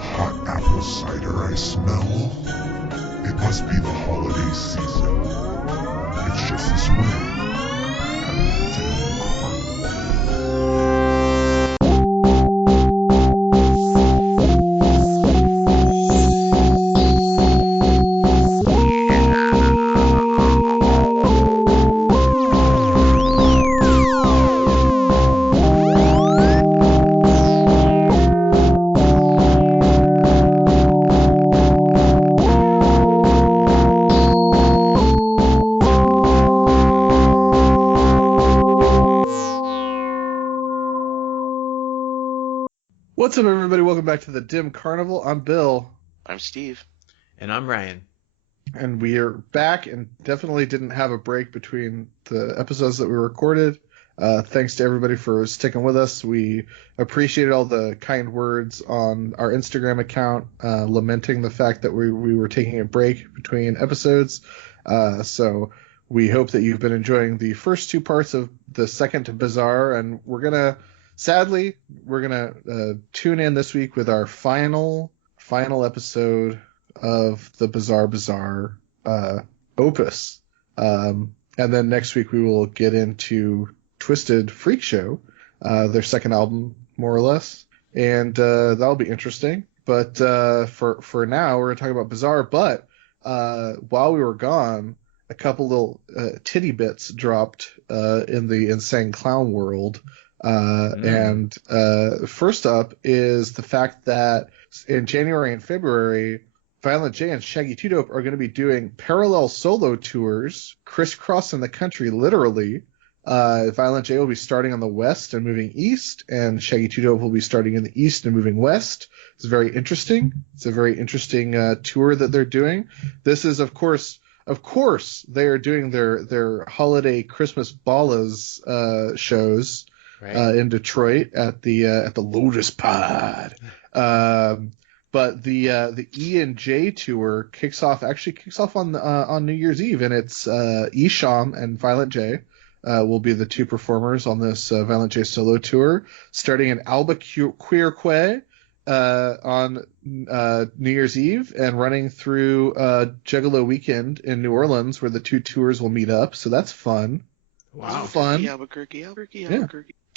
hot apple cider I smell? It must be the holiday season. It's just this way at Dim Carnival. What's up, everybody? Welcome back to the Dim Carnival. I'm Bill. I'm Steve. And I'm Ryan. And we are back and definitely didn't have a break between the episodes that we recorded. Thanks to everybody for sticking with us. We appreciated all the kind words on our Instagram account, lamenting the fact that we were taking a break between episodes. So we hope that you've been enjoying the first two parts of the second Bizzar, and Sadly, we're going to tune in this week with our final episode of the Bizzar opus. And then next week we will get into Twisted Freak Show, their second album, more or less. And that'll be interesting. But for now, we're going to talk about Bizzar. But while we were gone, a couple little titty bits dropped in the Insane Clown world. And first up is the fact that in January and February, Violent J and Shaggy 2 Dope are going to be doing parallel solo tours, crisscrossing the country literally. Violent J will be starting on the west and moving east, and Shaggy 2 Dope will be starting in the east and moving west. It's very interesting. It's a very interesting tour that they're doing. This is, of course, they are doing their holiday Christmas ballas shows. Right. In Detroit at the Lotus Pod, but the E and J tour kicks off on New Year's Eve, and it's Isham and Violent J will be the two performers on this Violent J solo tour, starting in Albuquerque on New Year's Eve and running through Juggalo weekend in New Orleans, where the two tours will meet up. So that's fun. Wow, fun. Albuquerque. Yeah.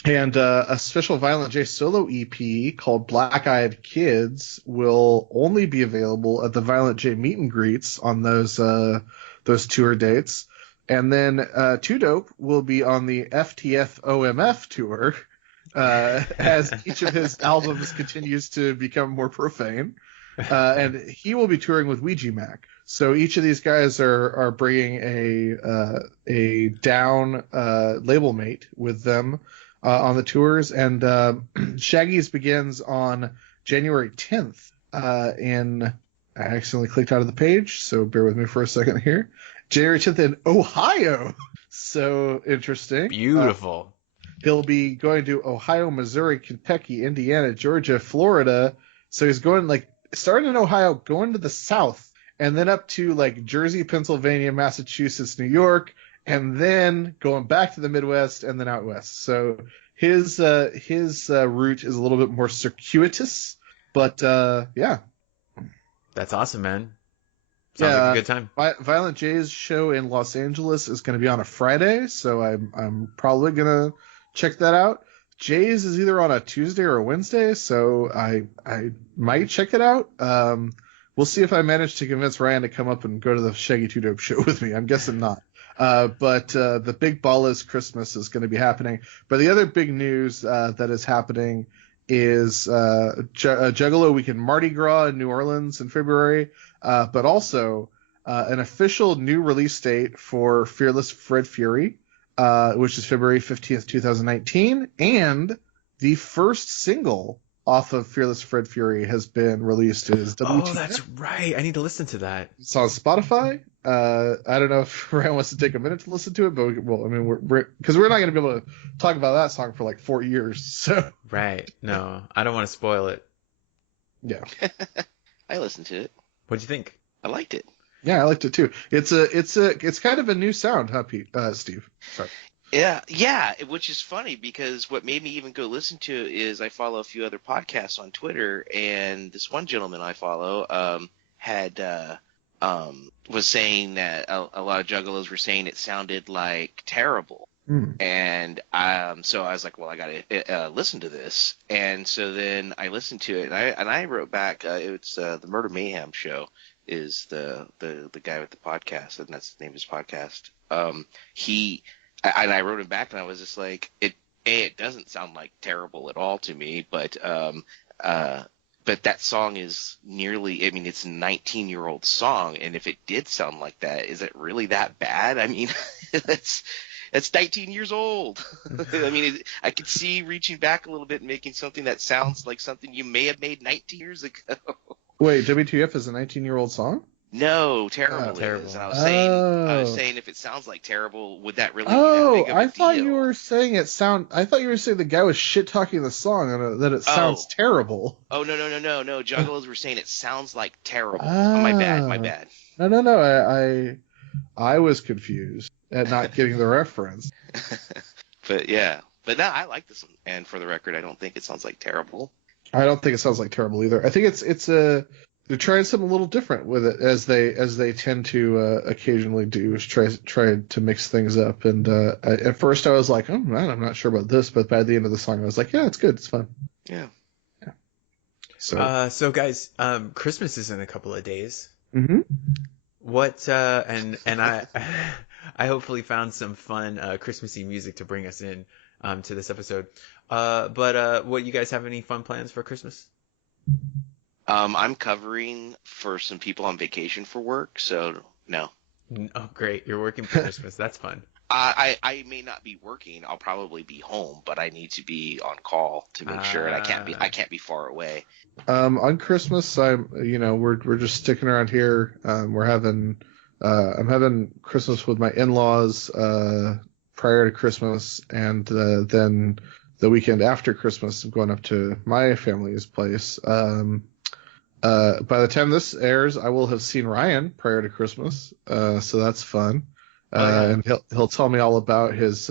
And a special Violent J solo EP called Black Eyed Kids will only be available at the Violent J meet and greets on those tour dates. And then 2 Dope will be on the FTF OMF tour as each of his albums continues to become more profane. And he will be touring with Ouija Mac. So each of these guys are bringing a down label mate with them on the tours, and Shaggy's begins on January 10th I accidentally clicked out of the page, so bear with me for a second here. January 10th in Ohio. So interesting. Beautiful. He'll be going to Ohio, Missouri, Kentucky, Indiana, Georgia, Florida. So he's going starting in Ohio, going to the south, and then up to Jersey, Pennsylvania, Massachusetts, New York, and then going back to the Midwest and then out west. So his route is a little bit more circuitous, but yeah. That's awesome, man. Sounds like a good time. Violent J's show in Los Angeles is going to be on a Friday, so I'm probably going to check that out. Jay's is either on a Tuesday or a Wednesday, so I might check it out. We'll see if I manage to convince Ryan to come up and go to the Shaggy 2 Dope show with me. I'm guessing not. But the Big Ballas Christmas is going to be happening. But the other big news that is happening is Juggalo Weekend Mardi Gras in New Orleans in February, but also an official new release date for Fearless Fred Fury, which is February 15th, 2019, and the first single off of Fearless Fred Fury has been released as WTF. Oh, that's right. I need to listen to that. It's on Spotify. I don't know if Ryan wants to take a minute to listen to it, but because we're not going to be able to talk about that song for 4 years. So right. No, I don't want to spoil it. Yeah. I listened to it. What'd you think? I liked it. Yeah, I liked it too. It's kind of a new sound, huh, Pete? Steve. Sorry. Yeah, which is funny because what made me even go listen to it is I follow a few other podcasts on Twitter, and this one gentleman I follow had was saying that a lot of juggalos were saying it sounded like terrible. And so I was like, well, I gotta listen to this. And so then I listened to it, and I wrote back. It's the Murder Mayhem Show is the guy with the podcast, and that's the name of his podcast. I wrote him back, and I was just like, it doesn't sound like terrible at all to me, but that song is nearly, I mean, it's a 19-year-old song, and if it did sound like that, is it really that bad? I mean, that's 19 years old. I mean, I could see reaching back a little bit and making something that sounds like something you may have made 19 years ago. Wait, WTF is a 19-year-old song? No, terrible Terrible. is. And I was saying, if it sounds like terrible, would that really be that big of a I thought deal? you were saying I thought you were saying the guy was shit talking the song and that it sounds terrible. Oh, no. Juggalos were saying it sounds like terrible. Oh, my bad. No. I was confused at not getting the reference. But yeah. But no, I like this one. And for the record, I don't think it sounds like terrible. I don't think it sounds like terrible either. I think it's they're trying something a little different with it, as they tend to occasionally do, is try to mix things up. And at first I was like, oh man, I'm not sure about this, but by the end of the song I was like, yeah, it's good, it's fun. Yeah. So guys, Christmas is in a couple of days. Mm-hmm. What and I I hopefully found some fun Christmassy music to bring us in to this episode. But what, you guys have any fun plans for Christmas? I'm covering for some people on vacation for work, so no. Oh, great. You're working for Christmas. That's fun. I may not be working. I'll probably be home, but I need to be on call to make sure, and I can't be far away. On Christmas, we're just sticking around here. I'm having Christmas with my in-laws prior to Christmas, and then the weekend after Christmas, I'm going up to my family's place. By the time this airs, I will have seen Ryan prior to Christmas, so that's fun. And he'll tell me all about his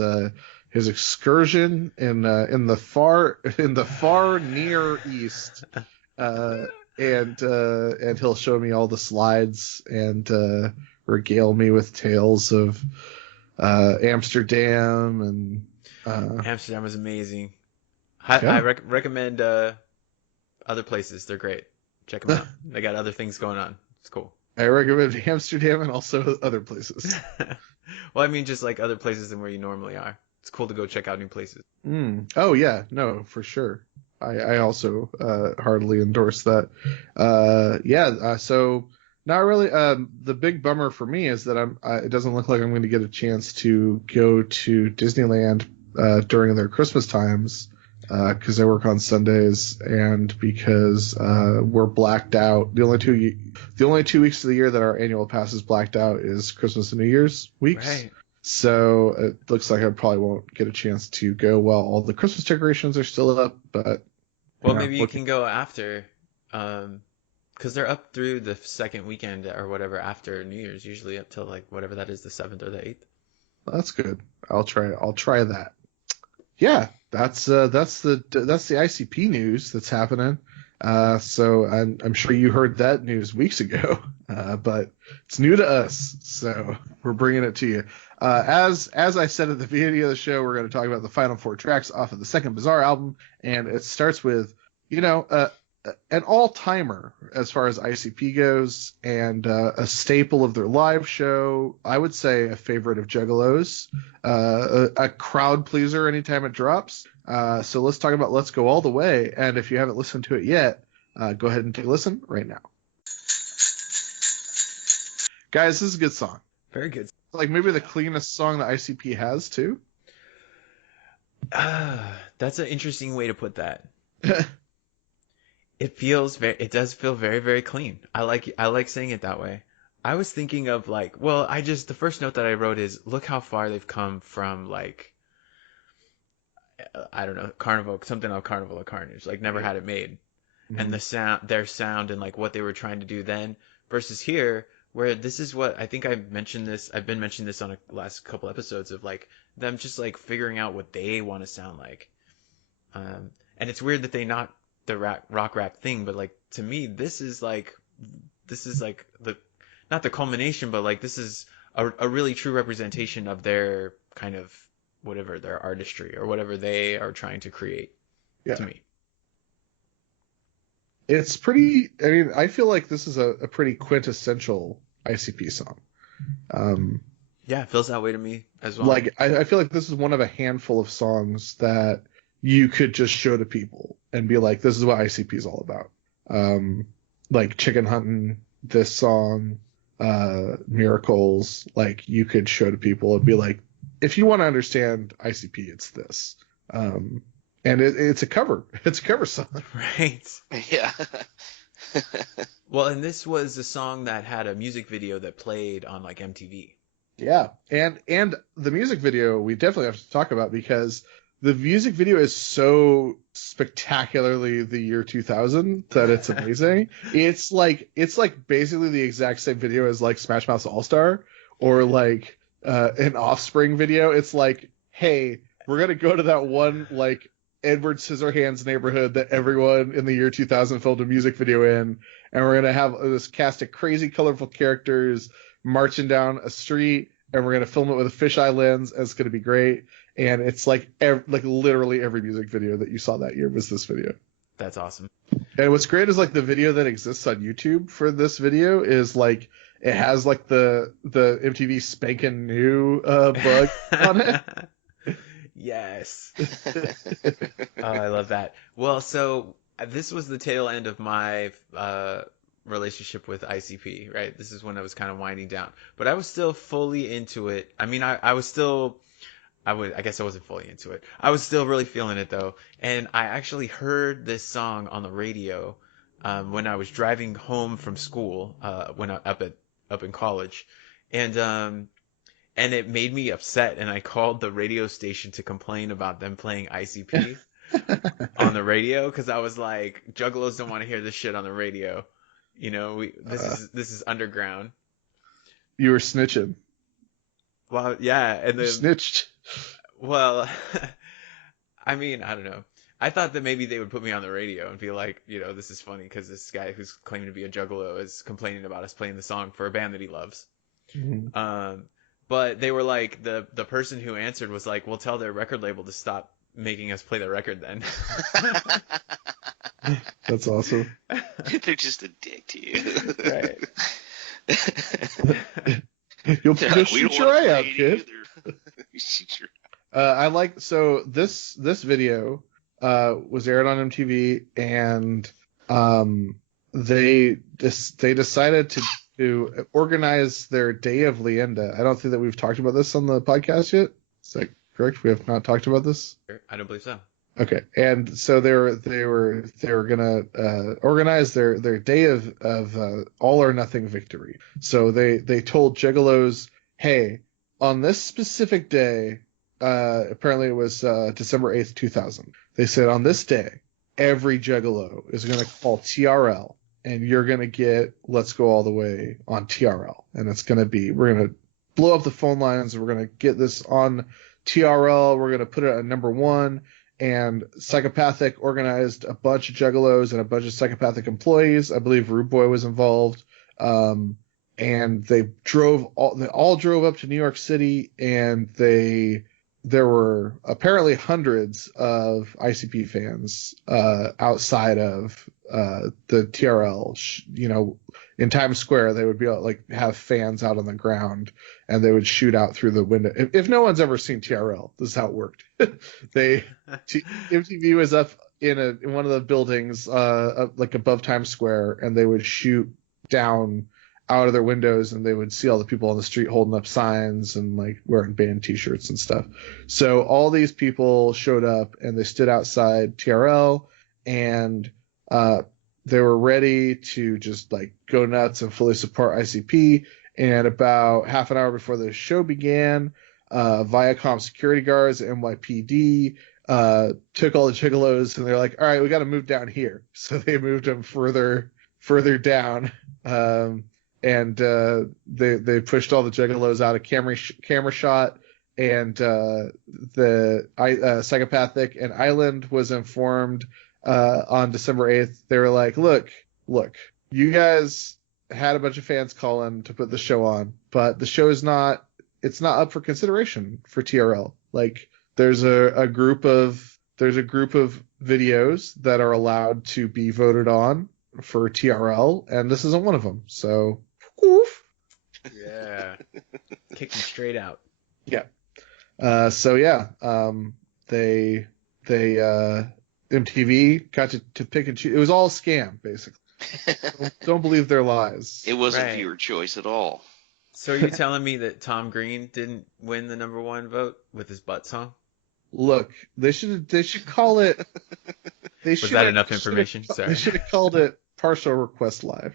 excursion in the far near east, and he'll show me all the slides and regale me with tales of Amsterdam and. Amsterdam is amazing. I recommend other places. They're great. Check them out. They got other things going on. It's cool. I recommend Amsterdam and also other places. Well, I mean, just like other places than where you normally are. It's cool to go check out new places. Oh yeah, no, for sure. I also heartily endorse that. So not really. The big bummer for me is that it doesn't look like I'm going to get a chance to go to Disneyland during their Christmas times, because I work on Sundays and because we're blacked out. The only 2 weeks of the year that our annual pass is blacked out is Christmas and New Year's weeks. Right. So it looks like I probably won't get a chance to go while all the Christmas decorations are still up. But maybe you can go after, because they're up through the second weekend or whatever after New Year's, usually up till like whatever that is, the 7th or the 8th. That's good. I'll try that. Yeah, that's the ICP news that's happening. So I'm sure you heard that news weeks ago, but it's new to us, so we're bringing it to you. As I said at the beginning of the show, we're going to talk about the final 4 tracks off of the second Bizzar album, and it starts with, an all-timer as far as ICP goes, and a staple of their live show. I would say a favorite of Juggalo's, a crowd pleaser anytime it drops. So let's talk about Let's Go All the Way, and if you haven't listened to it yet, go ahead and take a listen right now. Guys, this is a good song. Very good. Like maybe the cleanest song that ICP has too. That's an interesting way to put that. It does feel very, very clean. I like saying it that way. I was thinking of the first note that I wrote is, look how far they've come from, like, I don't know, Carnival, something like Carnival or Carnage, like Never Had It Made. Mm-hmm. And their sound and like what they were trying to do then versus here, where this is what I think I've been mentioning this on a last couple episodes of like them just like figuring out what they want to sound like. And it's weird that they not the rock rap thing, but like to me this is like the not the culmination, but like this is a really true representation of their kind of whatever their artistry or whatever they are trying to create. Yeah. To me. It's pretty. I mean, I feel like this is a pretty quintessential ICP song. Yeah, it feels that way to me as well. Like, I feel like this is one of a handful of songs that you could just show to people and be like, this is what ICP is all about. Like Chicken Hunting, this song, Miracles, like you could show to people and be like, if you want to understand ICP, it's this. And it's a cover. It's a cover song. Right. Yeah. Well, and this was a song that had a music video that played on like MTV. Yeah. And the music video we definitely have to talk about because the music video is so spectacularly the year 2000 that it's amazing. It's like basically the exact same video as like Smash Mouth's All-Star or like an Offspring video. It's like, hey, we're going to go to that one like Edward Scissorhands neighborhood that everyone in the year 2000 filmed a music video in, and we're going to have this cast of crazy colorful characters marching down a street, and we're going to film it with a fisheye lens, and it's going to be great. And it's like literally every music video that you saw that year was this video. That's awesome. And what's great is like the video that exists on YouTube for this video is like it has like the MTV spanking new bug on it. Yes. Oh, I love that. Well, so this was the tail end of my relationship with ICP, right? This is when I was kind of winding down, but I was still fully into it. I mean, I guess I wasn't fully into it. I was still really feeling it though. And I actually heard this song on the radio when I was driving home from school when I up in college. And it made me upset, and I called the radio station to complain about them playing ICP on the radio because I was like, Juggalos don't want to hear this shit on the radio. You know, this is underground. You were snitching. Well, yeah, and then Snitched. Well, I mean, I don't know. I thought that maybe they would put me on the radio and be like, you know, this is funny because this guy who's claiming to be a juggalo is complaining about us playing the song for a band that he loves. Mm-hmm. But they were like, the person who answered was like, we'll tell their record label to stop making us play the record then. That's awesome. They're just a dick to you. Right. You'll shoot your eye out, kid. I like, so this video was aired on MTV, and they decided to organize their Day of Leanda. I don't think that we've talked about this on the podcast yet. Is that correct? We have not talked about this? I don't believe so. Okay. And so they were gonna organize their Day of all or nothing victory. So they told Juggalos, hey, on this specific day, apparently it was December 8th, 2000. They said on this day, every Juggalo is gonna call TRL, and you're going to get Let's Go All the Way on TRL. And it's going to be, we're going to blow up the phone lines. We're going to get this on TRL. We're going to put it at #1. And Psychopathic organized a bunch of Juggalos and a bunch of Psychopathic employees. I believe Rude Boy was involved. And they all drove up to New York City, and there were apparently hundreds of ICP fans outside of the TRL. You know, in Times Square, they would be like have fans out on the ground, and they would shoot out through the window. If no one's ever seen TRL, this is how it worked. MTV was up in one of the buildings, like above Times Square, and they would shoot down out of their windows, and they would see all the people on the street holding up signs and like wearing band t-shirts and stuff. So all these people showed up, and they stood outside TRL, and they were ready to just like go nuts and fully support ICP. And about half an hour before the show began, Viacom security guards at NYPD took all the Juggalos, and they're like, all right, we got to move down here. So they moved them further down. and they pushed all the Juggalos out of camera shot, and the Psychopathic and Island was informed on December 8th. They were like, look, you guys had a bunch of fans call in to put the show on, but the show is not up for consideration for TRL. Like, there's a group of videos that are allowed to be voted on for TRL, and this isn't one of them. So, oof. Yeah. Kick them straight out. Yeah. They MTV got to pick and choose. It was all a scam, basically. Don't believe their lies. It wasn't Right. viewer choice at all. So are you telling me that Tom Green didn't win the #1 vote with his butt song? Look, they should call it. Was that enough information? They Sorry. should have called it Partial Request Live.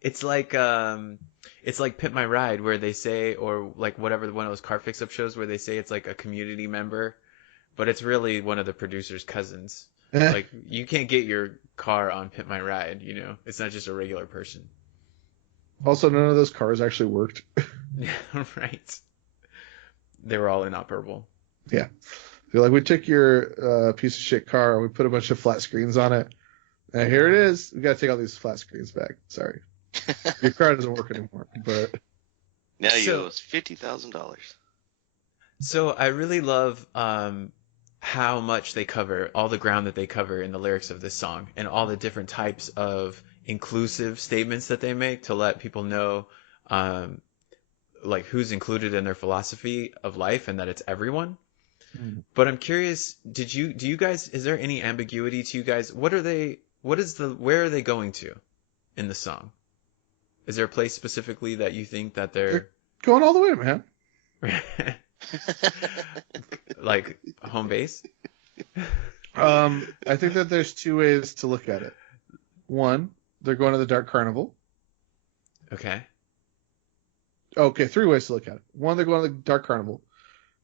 It's like Pimp My Ride, where they say, or like whatever, one of those car fix-up shows where they say it's like a community member, but it's really one of the producer's cousins. Like, you can't get your car on Pimp My Ride, you know? It's not just a regular person. Also, none of those cars actually worked. Yeah, right. They were all inoperable. Yeah. They're like, we took your piece of shit car and we put a bunch of flat screens on it. And here it is. We got to take all these flat screens back. Sorry. Your car doesn't work anymore. But Now you So- owe us $50,000. So I really love how much they cover, all the ground that they cover in the lyrics of this song, and all the different types of inclusive statements that they make to let people know like who's included in their philosophy of life and that it's everyone. But I'm curious, do you guys, is there any ambiguity to you guys? Where are they going to in the song? Is there a place specifically that you think that they're going all the way, man. like home base? I think that there's two ways to look at it. One, they're going to the Dark Carnival. Okay. Okay, three ways to look at it. One, they're going to the Dark Carnival.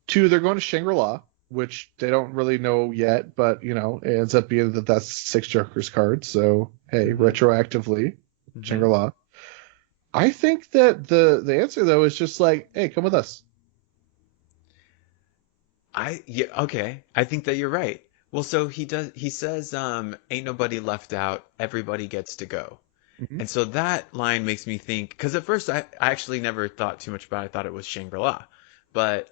Two, they're going to Shangri-La, which they don't really know yet, but, you know, it ends up being that that's Six Jokers card. So, hey, retroactively, Shangri-La. I think that the answer, though, is just like, hey, come with us. Okay. I think that you're right. Well, so he says, ain't nobody left out, everybody gets to go. Mhm. And so that line makes me think, because at first I actually never thought too much about it. I thought it was Shangri-La, but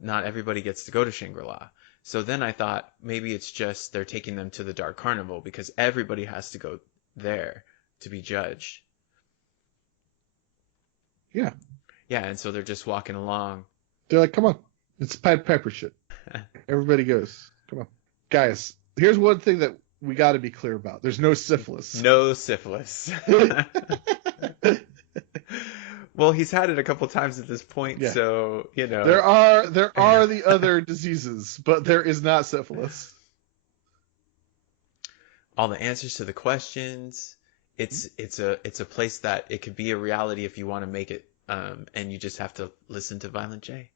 not everybody gets to go to Shangri-La. So then I thought maybe it's just they're taking them to the Dark Carnival because everybody has to go there to be judged. Yeah. Yeah, and so they're just walking along. They're like, come on. It's Pied Piper shit. Everybody goes. Come on. Guys, here's one thing that we got to be clear about. There's no syphilis. No syphilis. Well, he's had it a couple times at this point, Yeah. so, you know. There are the other diseases, but there is not syphilis. All the answers to the questions. It's a place that it could be a reality if you want to make it, and you just have to listen to Violent J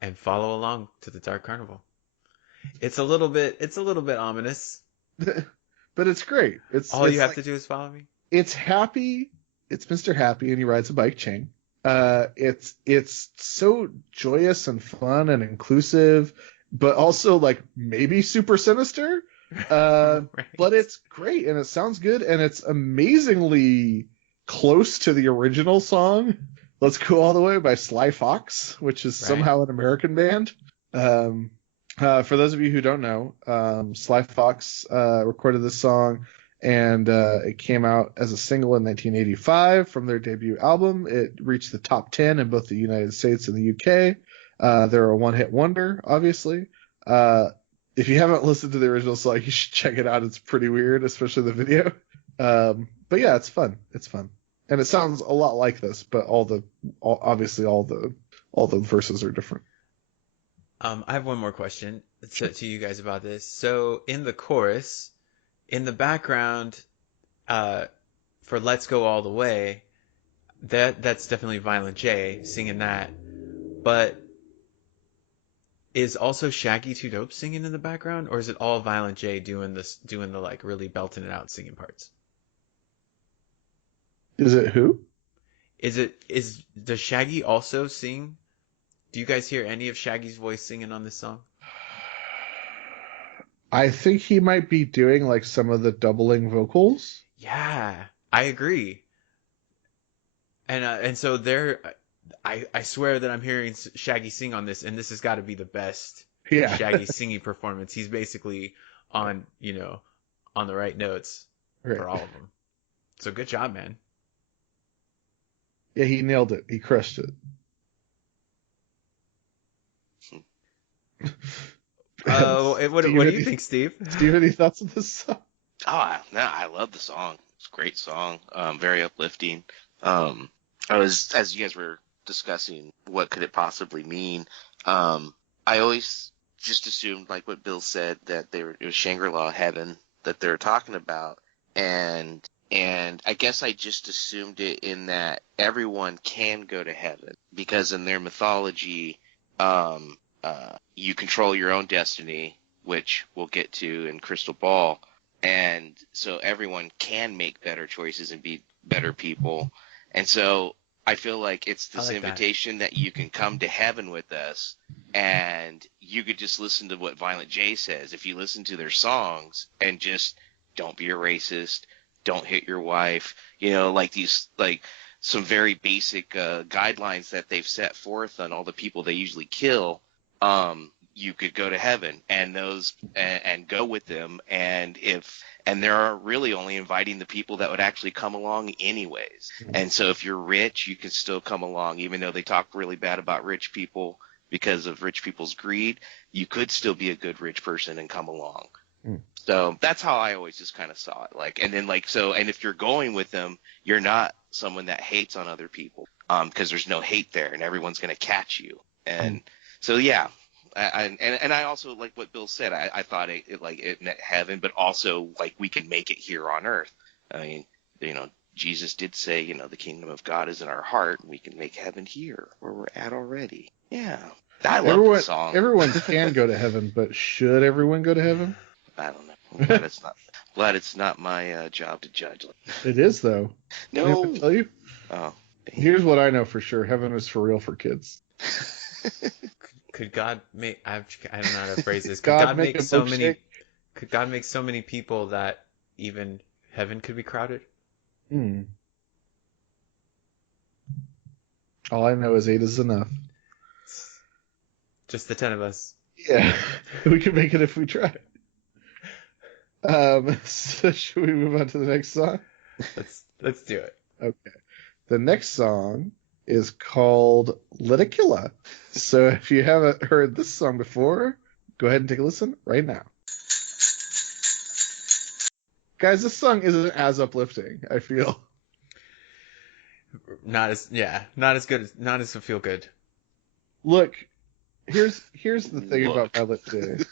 and follow along to the Dark Carnival. It's a little bit ominous. But it's great. All you have like, to do is follow me. It's Happy. It's Mr. Happy, and he rides a bike chain. It's so joyous and fun and inclusive, but also like maybe super sinister. Right. But it's great and it sounds good and it's amazingly close to the original song. Let's Go All the Way by Sly Fox, which is somehow an American band. For those of you who don't know, Sly Fox recorded this song, and it came out as a single in 1985 from their debut album. It reached the top 10 in both the United States and the UK. They're a one-hit wonder, obviously. If you haven't listened to the original song, you should check it out. It's pretty weird, especially the video. But yeah, it's fun. It's fun. And it sounds a lot like this, but obviously all the verses are different. I have one more question to you guys about this. So in the chorus, in the background, for Let's Go All the Way, that's definitely Violent J singing that. But is also Shaggy 2 Dope singing in the background, or is it all Violent J doing the like really belting it out singing parts? Is it who? Does Shaggy also sing? Do you guys hear any of Shaggy's voice singing on this song? I think he might be doing like some of the doubling vocals. Yeah, I agree. And so there, I swear that I'm hearing Shaggy sing on this, and this has got to be the best Yeah. Shaggy singing performance. He's basically on, on the right notes Right. for all of them. So good job, man. Yeah, he nailed it. He crushed it. What do you think, Steve? Steve, any thoughts on this song? Oh, no, I love the song. It's a great song. Very uplifting. I was, as you guys were discussing, what could it possibly mean? I always just assumed, like what Bill said, that it was Shangri-La heaven that they were talking about, and I guess I just assumed it in that everyone can go to heaven because in their mythology, you control your own destiny, which we'll get to in Crystal Ball, and so everyone can make better choices and be better people, and so I feel like it's this invitation that you can come to heaven with us, and you could just listen to what Violent J says. If you listen to their songs and just don't be a racist, don't hit your wife, like these, like some very basic guidelines that they've set forth on all the people they usually kill, you could go to heaven and go with them. And they're really only inviting the people that would actually come along anyways. And so if you're rich, you can still come along, even though they talk really bad about rich people because of rich people's greed, you could still be a good rich person and come along. So that's how I always just kind of saw it. And if you're going with them, you're not someone that hates on other people, because there's no hate there and everyone's going to catch you. And so, yeah. I also, like what Bill said, I thought it meant heaven, but also like we can make it here on earth. I mean, Jesus did say, the kingdom of God is in our heart, and we can make heaven here where we're at already. Yeah. I love the song. Everyone can go to heaven, but should everyone go to heaven? I don't know. I'm glad it's not my job to judge. It is, though. No. I have to tell you. Oh. Here's what I know for sure. Heaven is for real for kids. Could God make? I don't know how to phrase this. Could God make so many people that even heaven could be crowded? All I know is 8 is enough. Just the 10 of us. Yeah, we can make it if we try. So should we move on to the next song? Let's do it. Okay. The next song is called A Killa. So if you haven't heard this song before, go ahead and take a listen right now. Guys, this song isn't as uplifting, I feel. Not as good, not as feel good. Look, here's the thing about Violet J.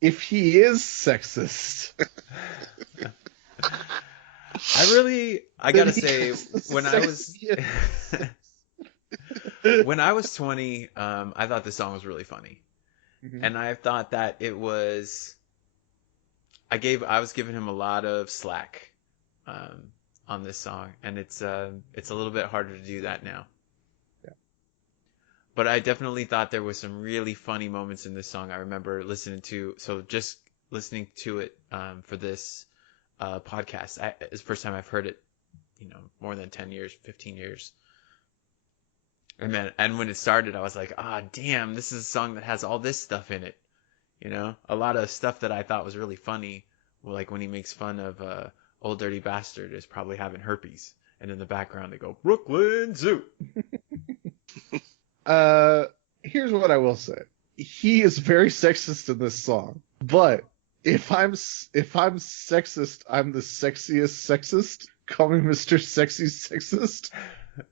If he is sexist, I gotta say, when I was 20, I thought this song was really funny, and I thought that it was. I was giving him a lot of slack, on this song, and it's a little bit harder to do that now. Yeah. But I definitely thought there was some really funny moments in this song. I remember listening to it for this podcast. It's the first time I've heard it, more than 10 years, 15 years. And when it started, I was like, damn, this is a song that has all this stuff in it. A lot of stuff that I thought was really funny, like when he makes fun of Old Dirty Bastard is probably having herpes, and in the background they go Brooklyn Zoo. Here's what I will say: he is very sexist in this song, but if I'm sexist, I'm the sexiest sexist. Call me Mr. Sexy Sexist.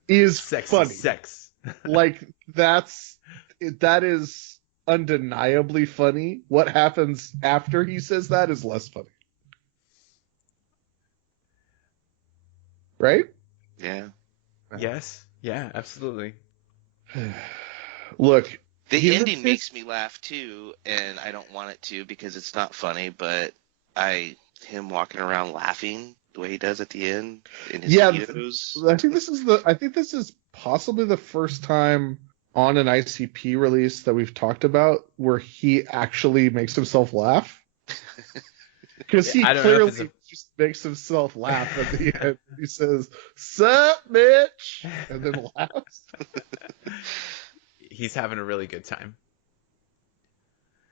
Is sexy funny. Sex. Like that is undeniably funny. What happens after he says that is less funny. Right? Yeah. Yes. Yeah, absolutely. Look, the ending makes me laugh too, and I don't want it to because it's not funny, but him walking around laughing the way he does at the end in his Yeah, videos. I think this is possibly the first time on an ICP release that we've talked about where he actually makes himself laugh. Because he clearly just makes himself laugh at the end. He says, "Sup, bitch," and then laughs. He's having a really good time.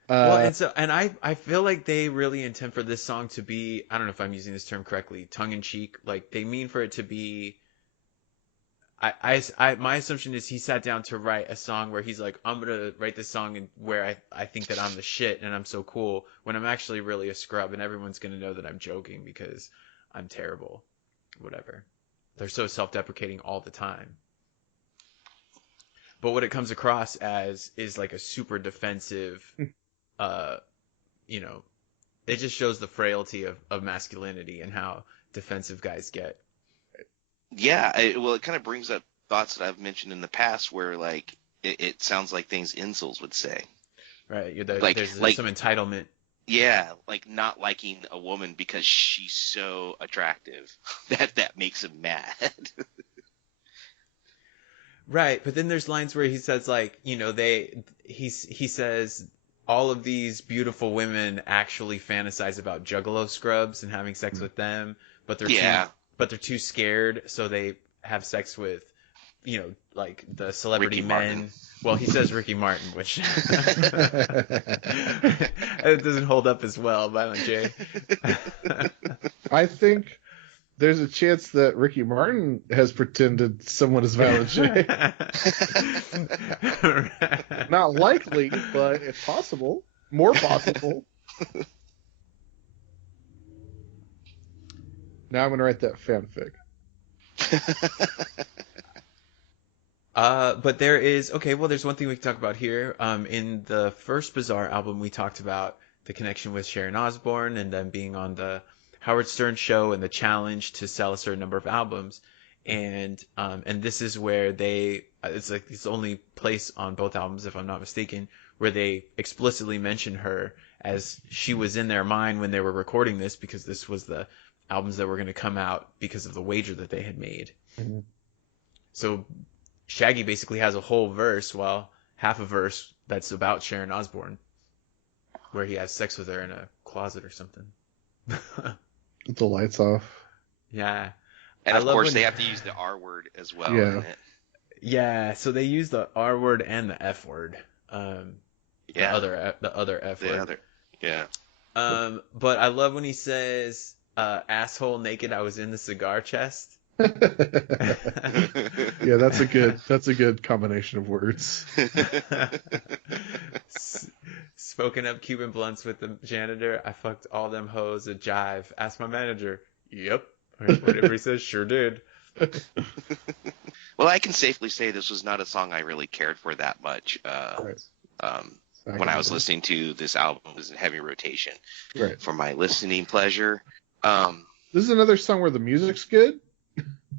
Well, I feel like they really intend for this song to be, I don't know if I'm using this term correctly, tongue in cheek. Like they mean for it to be. My assumption is he sat down to write a song where he's like, I'm gonna write this song and where I think that I'm the shit and I'm so cool when I'm actually really a scrub and everyone's gonna know that I'm joking because I'm terrible. Whatever. They're so self-deprecating all the time. But what it comes across as is like a super defensive, it just shows the frailty of masculinity and how defensive guys get. Yeah, it kind of brings up thoughts that I've mentioned in the past where, like, it sounds like things incels would say. Right, there's some entitlement. Yeah, like not liking a woman because she's so attractive. That makes him mad. Right, but then there's lines where he says, like, he says all of these beautiful women actually fantasize about juggalo scrubs and having sex with them, but they're too scared, so they have sex with, like the celebrity Ricky men. Martin. Well, he says Ricky Martin, which it doesn't hold up as well, Violent J. I think there's a chance that Ricky Martin has pretended someone is Violent J. Not likely, but it's possible. More possible. Now I'm going to write that fanfic. But there's one thing we can talk about here. In the first Bizzar album, we talked about the connection with Sharon Osbourne and them being on the Howard Stern show and the challenge to sell a certain number of albums. And this is where it's like the only place on both albums, if I'm not mistaken, where they explicitly mention her as she was in their mind when they were recording this, because this was the albums that were going to come out because of the wager that they had made. Mm-hmm. So Shaggy basically has a whole verse, half a verse that's about Sharon Osbourne, where he has sex with her in a closet or something. With the lights off. Yeah. And of course they have to use the R word as well. Yeah. Yeah, so they use the R word and the F word. The other F word. Yeah. But I love when he says, asshole naked, I was in the cigar chest. Yeah, that's a good combination of words. Smoking up Cuban blunts with the janitor. I fucked all them hoes a jive. Ask my manager. Yep. Whatever he says, sure did. Well, I can safely say this was not a song I really cared for that much. When I was listening to this album, it was in heavy rotation. Right. For my listening pleasure. This is another song where the music's good.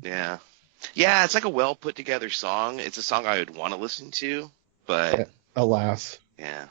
Yeah. Yeah, it's like a well put together song. It's a song I would want to listen to, but alas. Yeah.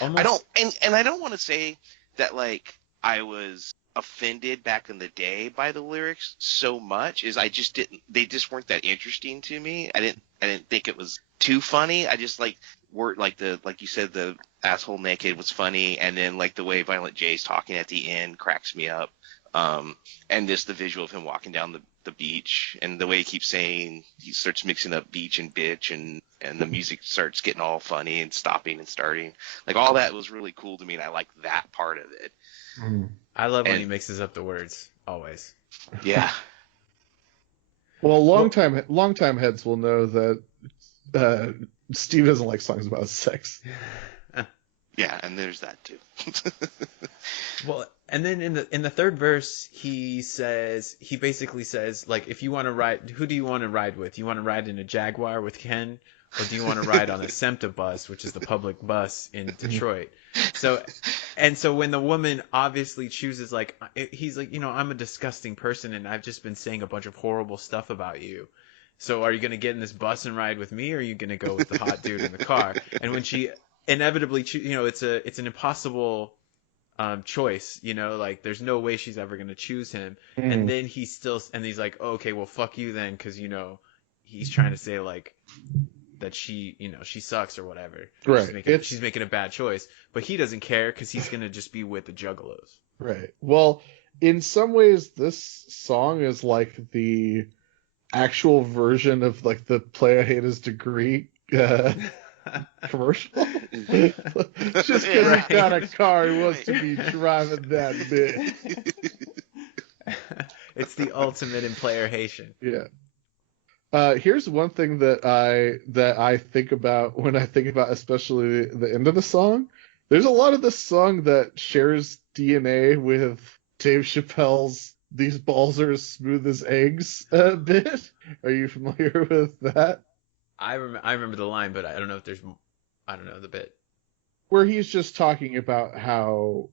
Almost. I don't want to say that like I was offended back in the day by the lyrics so much, is they just weren't that interesting to me. I didn't think it was too funny. I just like you said, the asshole naked was funny, and then like the way Violent J's talking at the end cracks me up. And just the visual of him walking down the beach, and the way he keeps saying, he starts mixing up beach and bitch, and the music starts getting all funny and stopping and starting. Like all that was really cool to me, and I like that part of it. I love when he mixes up the words, always. Yeah. Well, long-time heads will know that Steve doesn't like songs about sex. Yeah, and there's that too. Well, and then in the third verse, he basically says, like, if you want to ride, who do you want to ride with? You want to ride in a Jaguar with Ken, or do you want to ride on the SEMTA bus, which is the public bus in Detroit? So when the woman obviously chooses, like, he's like, I'm a disgusting person, and I've just been saying a bunch of horrible stuff about you. So are you going to get in this bus and ride with me, or are you going to go with the hot dude in the car? And when she inevitably, it's an impossible choice, like there's no way she's ever gonna choose him. And then he's like, oh, okay, well, fuck you then, because he's trying to say like that she sucks or whatever. Right. She's making a bad choice, but he doesn't care because he's gonna just be with the Juggalos. Right. Well, in some ways, this song is like the actual version of like the play I hate his degree commercial. Just because he's got a car, he wants to be driving that bit. It's the ultimate in player Haitian. Yeah. Here's one thing that I think about when I think about especially the end of the song. There's a lot of this song that shares DNA with Dave Chappelle's "These balls are as smooth as eggs" bit. Are you familiar with that? I remember the line, but I don't know the bit. Where he's just talking about how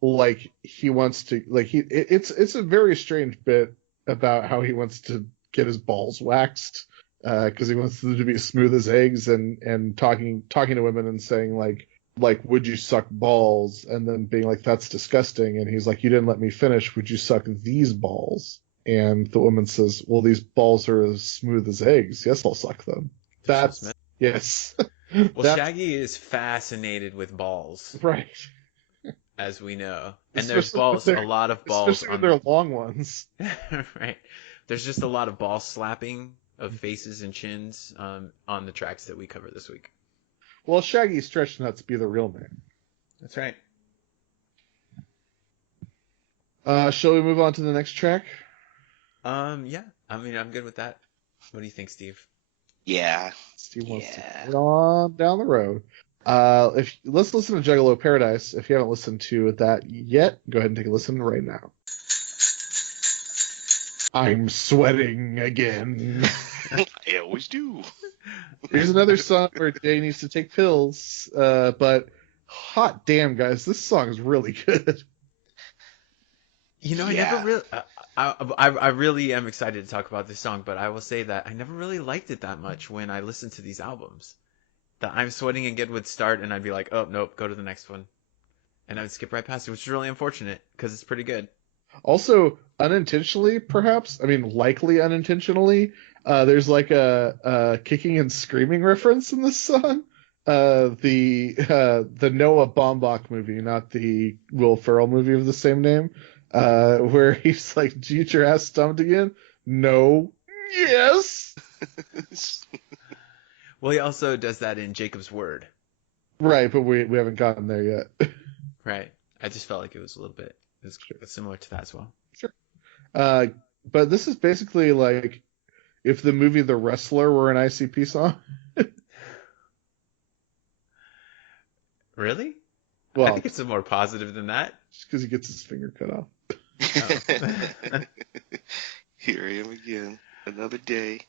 like he wants to it's a very strange bit about how he wants to get his balls waxed because he wants them to be as smooth as eggs, and talking to women and saying like would you suck balls, and then being like that's disgusting, and he's like you didn't let me finish, would you suck these balls? And the woman says, well, these balls are as smooth as eggs, yes, I'll suck them. That's yes. Well, Shaggy is fascinated with balls, right, as we know, and there's balls, a lot of balls, especially when they're long ones. Right. There's just a lot of ball slapping of faces and chins on the tracks that we cover this week. Well, Shaggy stretched nuts be the real name. That's right. Shall we move on to the next track? Yeah. I mean, I'm good with that. What do you think, Steve? Yeah. Steve wants to get on down the road. Let's listen to Juggalo Paradise. If you haven't listened to that yet, go ahead and take a listen right now. I'm sweating again. I always do. Here's another song where Jay needs to take pills, but hot damn, guys, this song is really good. I never really... I really am excited to talk about this song, but I will say that I never really liked it that much when I listened to these albums. The I'm Sweating Again would start, and I'd be like, oh, nope, go to the next one. And I would skip right past it, which is really unfortunate, because it's pretty good. Also, unintentionally, perhaps, I mean, likely unintentionally, there's like a kicking and screaming reference in this song. The Noah Baumbach movie, not the Will Ferrell movie of the same name, where he's like, "Did you get your ass stumped again?" No. Yes. Well, he also does that in Jacob's Word. Right, but we haven't gotten there yet. Right. I just felt like it was similar to that as well. Sure. But this is basically like if the movie The Wrestler were an ICP song. Really? Well, I think it's more positive than that. Just because he gets his finger cut off. Oh. Here I am again, another day.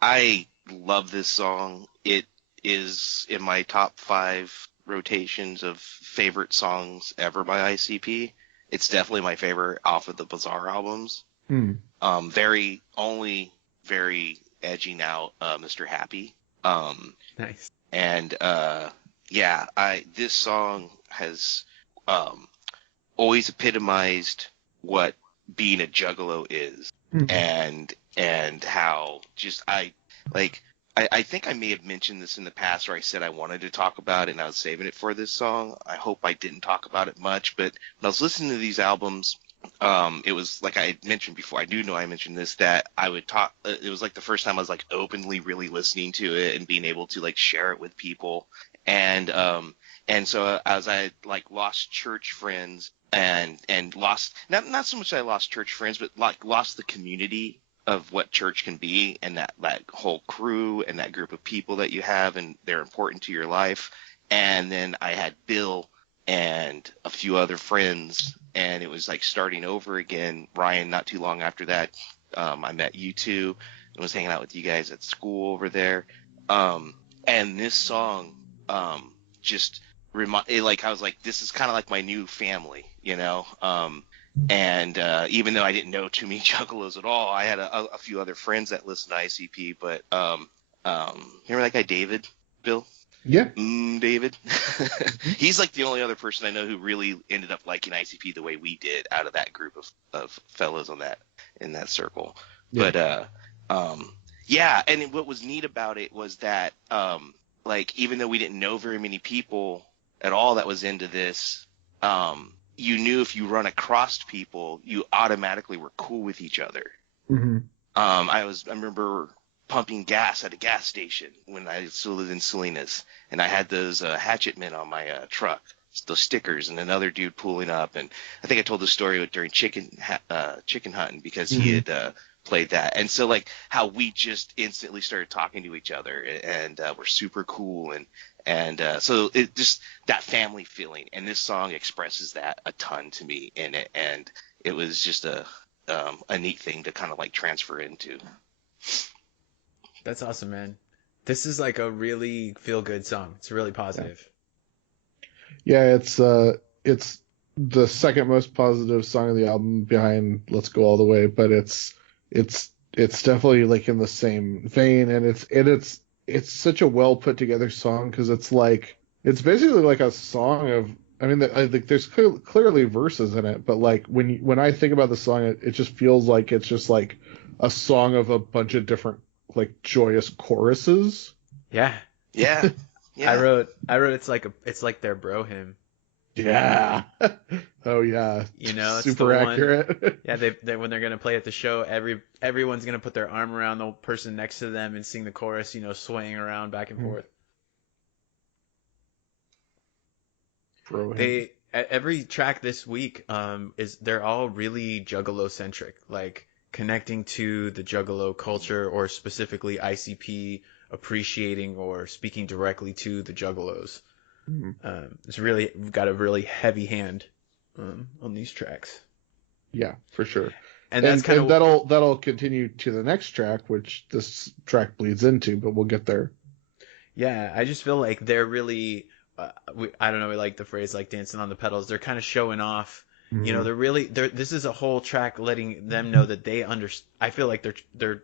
I love this song. It is in my top 5 rotations of favorite songs ever by ICP. It's definitely my favorite off of the Bizaar albums. Very edgy now, Mr. Happy. Nice. And this song has always epitomized what being a juggalo is, and how just I think I may have mentioned this in the past, where I said I wanted to talk about it and I was saving it for this song. I hope I didn't talk about it much, but when I was listening to these albums, it was like I had mentioned before. I do know I mentioned this, that I would talk. It was like the first time I was like openly really listening to it and being able to like share it with people. And so as I like lost church friends and lost not so much that I lost church friends, but like lost the community of what church can be, and that whole crew and that group of people that you have, and they're important to your life. And then I had Bill and a few other friends, and it was like starting over again. Ryan, not too long after that, I met you two and was hanging out with you guys at school over there. And this song just like I was like, this is kind of like my new family, you know. And even though I didn't know too many juggalos at all, I had a few other friends that listened to ICP. But remember that guy David, Bill? Yeah. David. He's like the only other person I know who really ended up liking ICP the way we did out of that group of fellows in that circle. Yeah. But yeah, and what was neat about it was that like even though we didn't know very many people at all that was into this, you knew if you run across people, you automatically were cool with each other. Mm-hmm. I remember pumping gas at a gas station when I still lived in Salinas, and I had those hatchet men on my truck, those stickers, and another dude pulling up, and I think I told the story during chicken hunting because he had played that, and so like how we just instantly started talking to each other, and we're super cool, and so it just that family feeling, and this song expresses that a ton to me in it, and it was just a neat thing to kind of like transfer into. That's awesome, man. This is like a really feel-good song. It's really positive. Yeah, it's the second most positive song of the album behind Let's Go All the Way, but it's definitely like in the same vein, and it's such a well put together song because it's basically like a song of, I mean, I think there's clearly verses in it, but like when I think about the song, it just feels like it's just like a song of a bunch of different like joyous choruses. Yeah. Yeah. Yeah. I wrote it's like their bro hymn. Yeah. Oh yeah. You know, it's super the one, accurate. Yeah, they when they're gonna play at the show, everyone's gonna put their arm around the person next to them and sing the chorus, you know, swaying around back and forth. Every track this week they're all really Juggalo centric, like connecting to the Juggalo culture, or specifically ICP appreciating or speaking directly to the Juggalos. It's really got a really heavy hand on these tracks. Yeah, for sure. And that's kind of that'll continue to the next track, which this track bleeds into, but we'll get there. Yeah, I just feel like they're really I don't know, we like the phrase like dancing on the pedals. They're kind of showing off. You know, this is a whole track letting them know that they understand. I feel like they're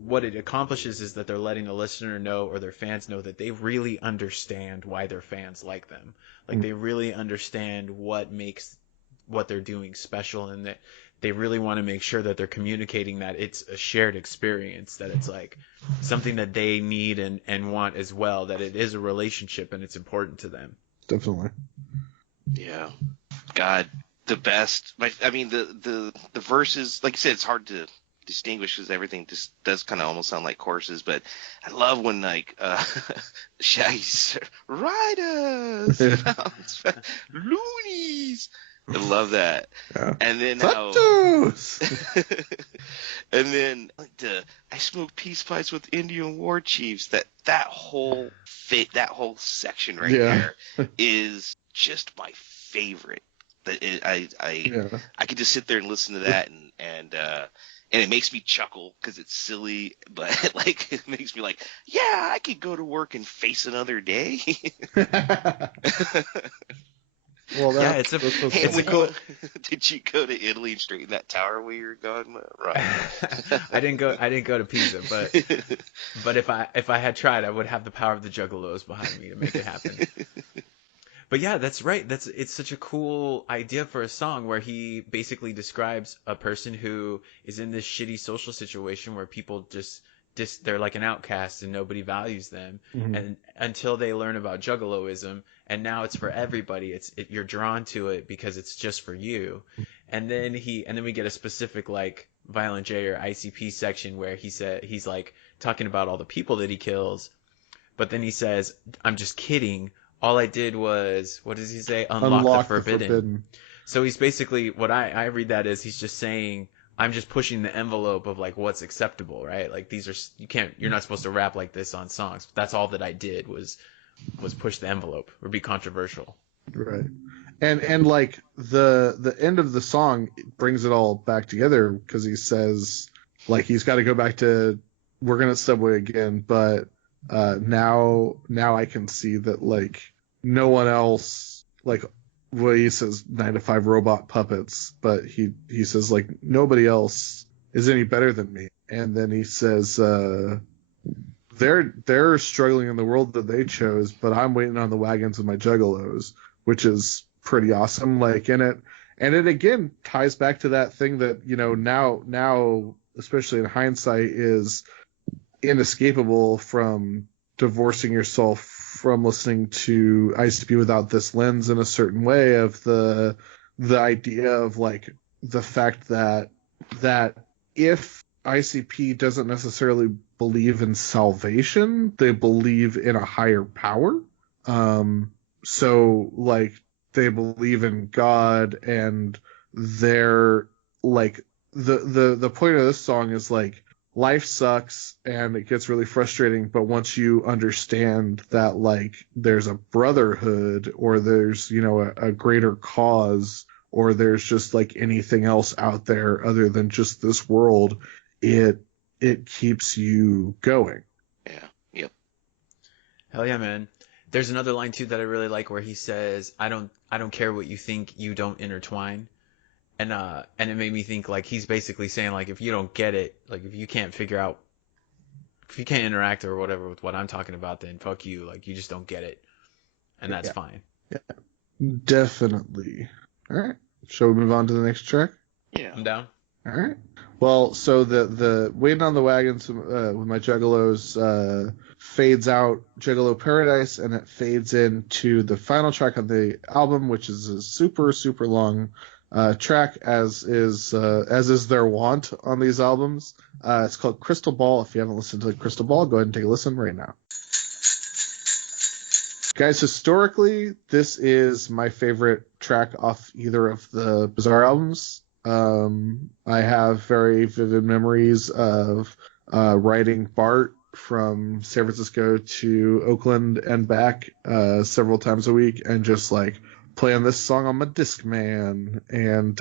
what it accomplishes is that they're letting the listener know, or their fans know, that they really understand why their fans like them. Like they really understand what makes what they're doing special, and that they really want to make sure that they're communicating that it's a shared experience, that it's like something that they need and want as well, that it is a relationship and it's important to them. Definitely. Yeah. God, the best. I mean, the verses, like you said, it's hard to distinguish because everything just does kind of almost sound like choruses, but I love when like Shaggy's Riders, Loonies. I love that. Yeah. And then and then like I smoke peace pipes with Indian war chiefs. That whole section right there is just my favorite. I could just sit there and listen to that and it makes me chuckle because it's silly, but like it makes me like, yeah, I could go to work and face another day. Well, yeah, it's a cool. Did you go to Italy and straighten that tower while you were gone? Right. I didn't go to Pisa, but if I had tried, I would have the power of the Juggalos behind me to make it happen. But yeah, that's right. It's such a cool idea for a song where he basically describes a person who is in this shitty social situation where people they're like an outcast and nobody values them, and until they learn about Juggaloism, and now it's for everybody. You're drawn to it because it's just for you. And then we get a specific like Violent J or ICP section where he's like talking about all the people that he kills, but then he says, "I'm just kidding. All I did was," what does he say? Unlock the forbidden. So he's basically, what I read that as, he's just saying, I'm just pushing the envelope of like what's acceptable, right? Like you're not supposed to rap like this on songs. That's all that I did was push the envelope or be controversial. Right. And like the end of the song brings it all back together because he says like he's got to go back to working at Subway again, but now I can see that like no one else, like, well, he says 9 to 5 robot puppets, but he says like nobody else is any better than me. And then he says they're struggling in the world that they chose, but I'm waiting on the wagons of my juggalos, which is pretty awesome. Like and it again ties back to that thing that, you know, now especially in hindsight is inescapable from divorcing yourself from listening to ICP without this lens in a certain way of the idea of like the fact that if ICP doesn't necessarily believe in salvation, they believe in a higher power. So like they believe in God, and they're like the point of this song is like life sucks and it gets really frustrating, but once you understand that like there's a brotherhood, or there's, you know, a greater cause, or there's just like anything else out there other than just this world, it keeps you going. Yeah. Yep. Hell yeah, man. There's another line too that I really like where he says, I don't care what you think, you don't intertwine. And it made me think like he's basically saying like if you don't get it, like if you can't figure out, if you can't interact or whatever with what I'm talking about, then fuck you, like you just don't get it. And that's fine. Yeah. Definitely. All right. Shall we move on to the next track? Yeah. I'm down. All right. Well, so the waiting on the wagons with my juggalos fades out Juggalo Paradise, and it fades into the final track of the album, which is a super super long track, as is their wont on these albums. It's called Crystal Ball. If you haven't listened to Crystal Ball, go ahead and take a listen right now. Guys, historically, this is my favorite track off either of the Bizzar albums. I have very vivid memories of riding BART from San Francisco to Oakland and back several times a week, and just like playing this song on my Discman and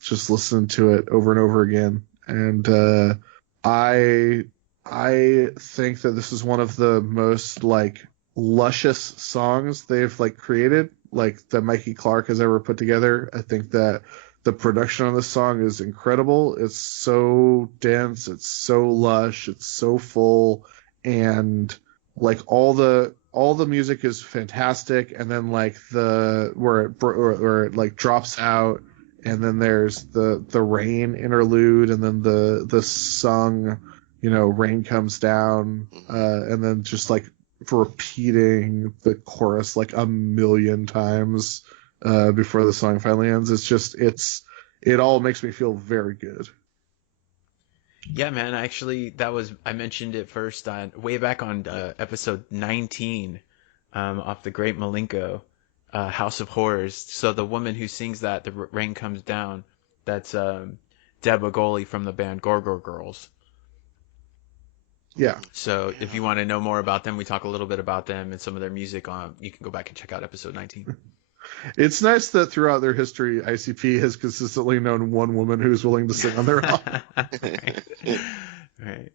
just listening to it over and over again. And I think that this is one of the most like luscious songs they've like created, like that Mikey Clark has ever put together. I think that the production on this song is incredible. It's so dense, it's so lush, it's so full, and like all the music is fantastic. And then like where it like drops out, and then there's the rain interlude, and then the sung, you know, rain comes down, and then just like repeating the chorus like a million times before the song finally ends. It all makes me feel very good. Yeah, man. Actually, I mentioned it first way back on episode 19 off the Great Malenko, House of Horrors. So the woman who sings that, the rain comes down, that's Deb Agoli from the band Gorgor Girls. Yeah. So if you want to know more about them, we talk a little bit about them and some of their music. You can go back and check out episode 19. It's nice that throughout their history, ICP has consistently known one woman who's willing to sing on their album. Right.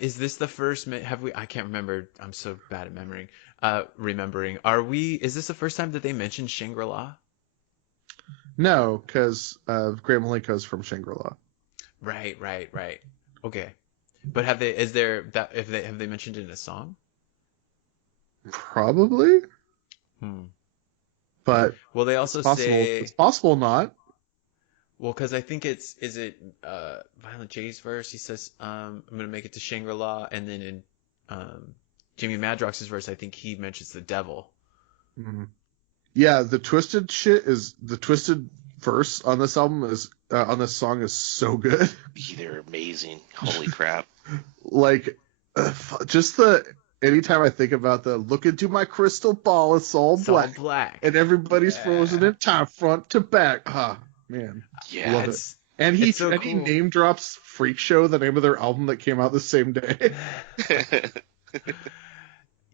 Is this the first? I can't remember. I'm so bad at remembering. Is this the first time that they mentioned Shangri-La? No, because Great Malenko's from Shangri-La. Right. Okay. But have they mentioned it in a song? Probably. But well, they also say it's possible not. Well, because I think is it Violent J's verse? He says, "I'm gonna make it to Shangri-La," and then in Jimmy Madrox's verse, I think he mentions the devil. Mm-hmm. Yeah, the twisted verse on this album on this song is so good. They're amazing. Holy crap! Like, just anytime I think about look into my crystal ball, it's all black, and everybody's frozen in time, front to back. Ah, man, yeah, love it. And he name drops Freak Show, the name of their album that came out the same day.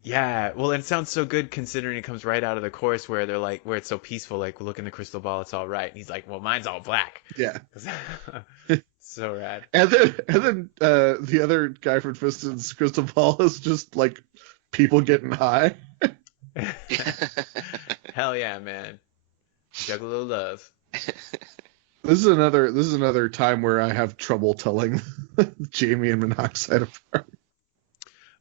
Yeah, well, it sounds so good considering it comes right out of the chorus where they're like, where it's so peaceful, like, look in the crystal ball, it's all right. And he's like, well, mine's all black. Yeah. So rad. And then the other guy from Twisted crystal ball is just like people getting high. Hell yeah, man. Juggalo love. This is another time where I have trouble telling Jamie and Monoxide apart.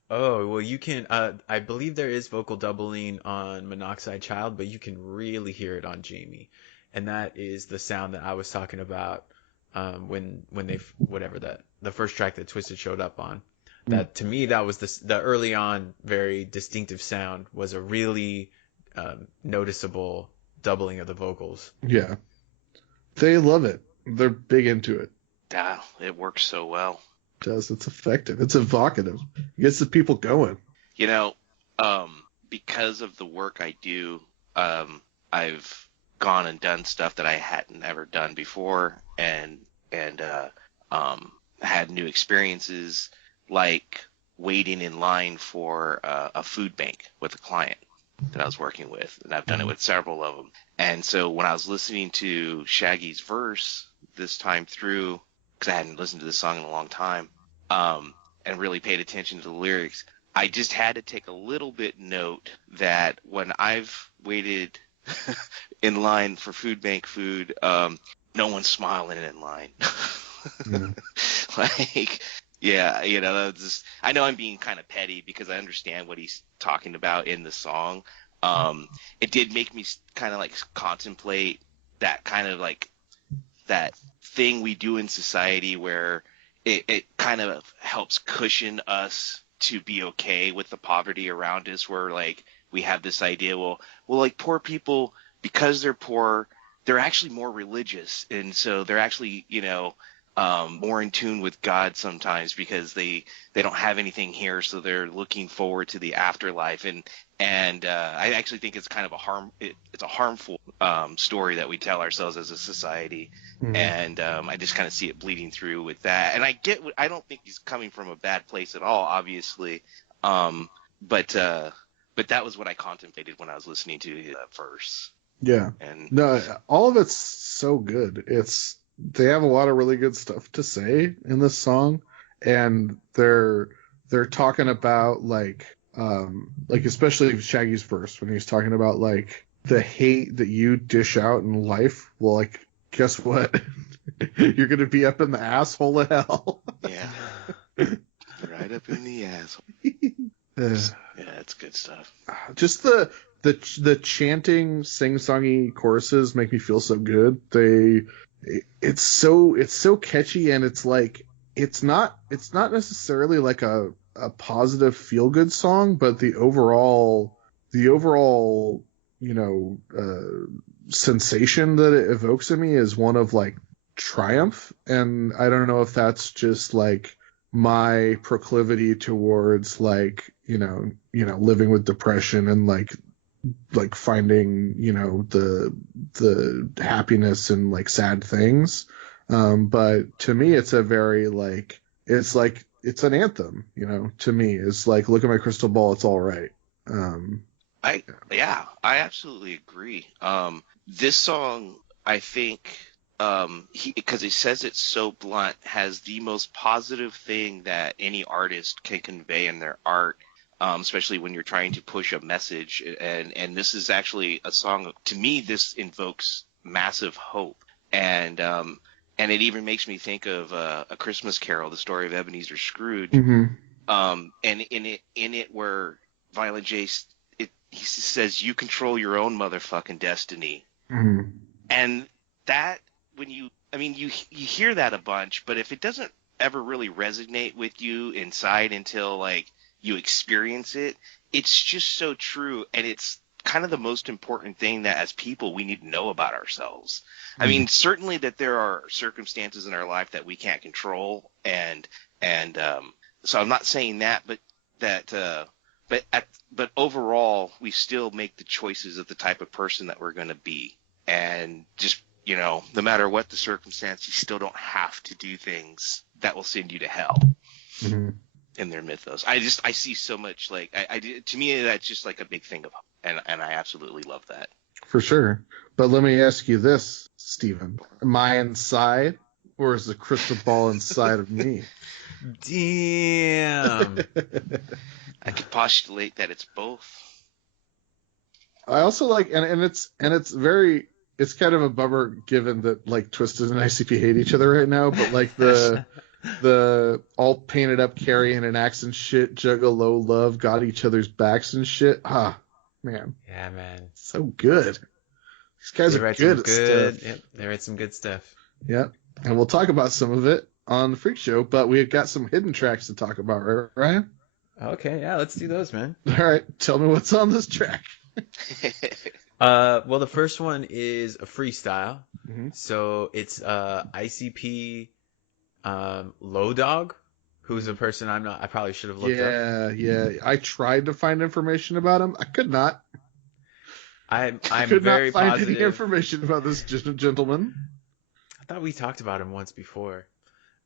Oh, well, you can, I believe there is vocal doubling on Monoxide Child, but you can really hear it on Jamie. And that is the sound that I was talking about, when they, whatever the first track that Twisted showed up on. That, to me, that was the early on, very distinctive sound, was a really, noticeable doubling of the vocals. Yeah. They love it. They're big into it. Yeah, it works so well. It does. It's effective. It's evocative. It gets the people going. You know, because of the work I do, I've gone and done stuff that I hadn't ever done before, and had new experiences, like waiting in line for a food bank with a client that I was working with, and I've done it with several of them. And so when I was listening to Shaggy's verse this time through, because I hadn't listened to this song in a long time, and really paid attention to the lyrics, I just had to take a little bit note that when I've waited in line for food bank food, no one's smiling in line. Like, yeah, you know, I know I'm being kind of petty because I understand what he's talking about in the song. It did make me kind of like contemplate that kind of like that thing we do in society where it kind of helps cushion us to be okay with the poverty around us, where like we have this idea, well, like poor people, because they're poor, they're actually more religious, and so they're actually, you know, more in tune with God sometimes because they don't have anything here, so they're looking forward to the afterlife. And I actually think it's kind of it's a harmful story that we tell ourselves as a society. And I just kind of see it bleeding through with that. And I don't think he's coming from a bad place at all, obviously. But that was what I contemplated when I was listening to that verse. Yeah. And no, all of it's so good. They have a lot of really good stuff to say in this song, and they're talking about like especially Shaggy's verse when he's talking about like the hate that you dish out in life. Well, like, guess what? You're gonna be up in the asshole of hell. Yeah. Right up in the asshole. Yeah, it's good stuff. Just the chanting, sing-songy choruses make me feel so good. It's so catchy, and it's like it's not necessarily like a positive feel-good song, but the overall sensation that it evokes in me is one of like triumph. And I don't know if that's just like my proclivity towards like living with depression and like finding the happiness in like sad things, but to me it's a very like it's an anthem, to me. It's like, look at my crystal ball, it's all right. I absolutely agree. This song, I think, because he says it so blunt, has the most positive thing that any artist can convey in their art. Especially when you're trying to push a message. And this is actually a song, to me, this invokes massive hope. And it even makes me think of A Christmas Carol, the story of Ebenezer Scrooge. And in it where Violent J, he says, you control your own motherfucking destiny. And that, when you hear that a bunch, but if it doesn't ever really resonate with you inside until like you experience it, it's just so true. And it's kind of the most important thing that as people we need to know about ourselves. I mean, certainly that there are circumstances in our life that we can't control, and so I'm not saying that, but overall we still make the choices of the type of person that we're going to be. And just, no matter what the circumstance, you still don't have to do things that will send you to hell. In their mythos. I see so much, like, to me, that's just like a big thing of hope, and I absolutely love that. For sure. But let me ask you this, Steven. Am I inside, or is the crystal ball inside of me? Damn. I could postulate that it's both. I also like, and it's very, it's kind of a bummer given that like Twisted and ICP hate each other right now, but like the all painted up carrying an axe and shit, Juggalo love got each other's backs and shit. Ah, man. Yeah, man. So good. These guys They are write good some at good. stuff. Yep, they write some good stuff. Yeah. And we'll talk about some of it on the Freak Show, but we've got some hidden tracks to talk about, right, Ryan? Okay, yeah, let's do those, man. All right. Tell me what's on this track. Well, the first one is a freestyle. Mhm. So it's ICP Low Dog, who's a person I probably should have looked up. Yeah. I tried to find information about him. I could not. I'm Could very not find positive. any information about this gentleman. I thought we talked about him once before.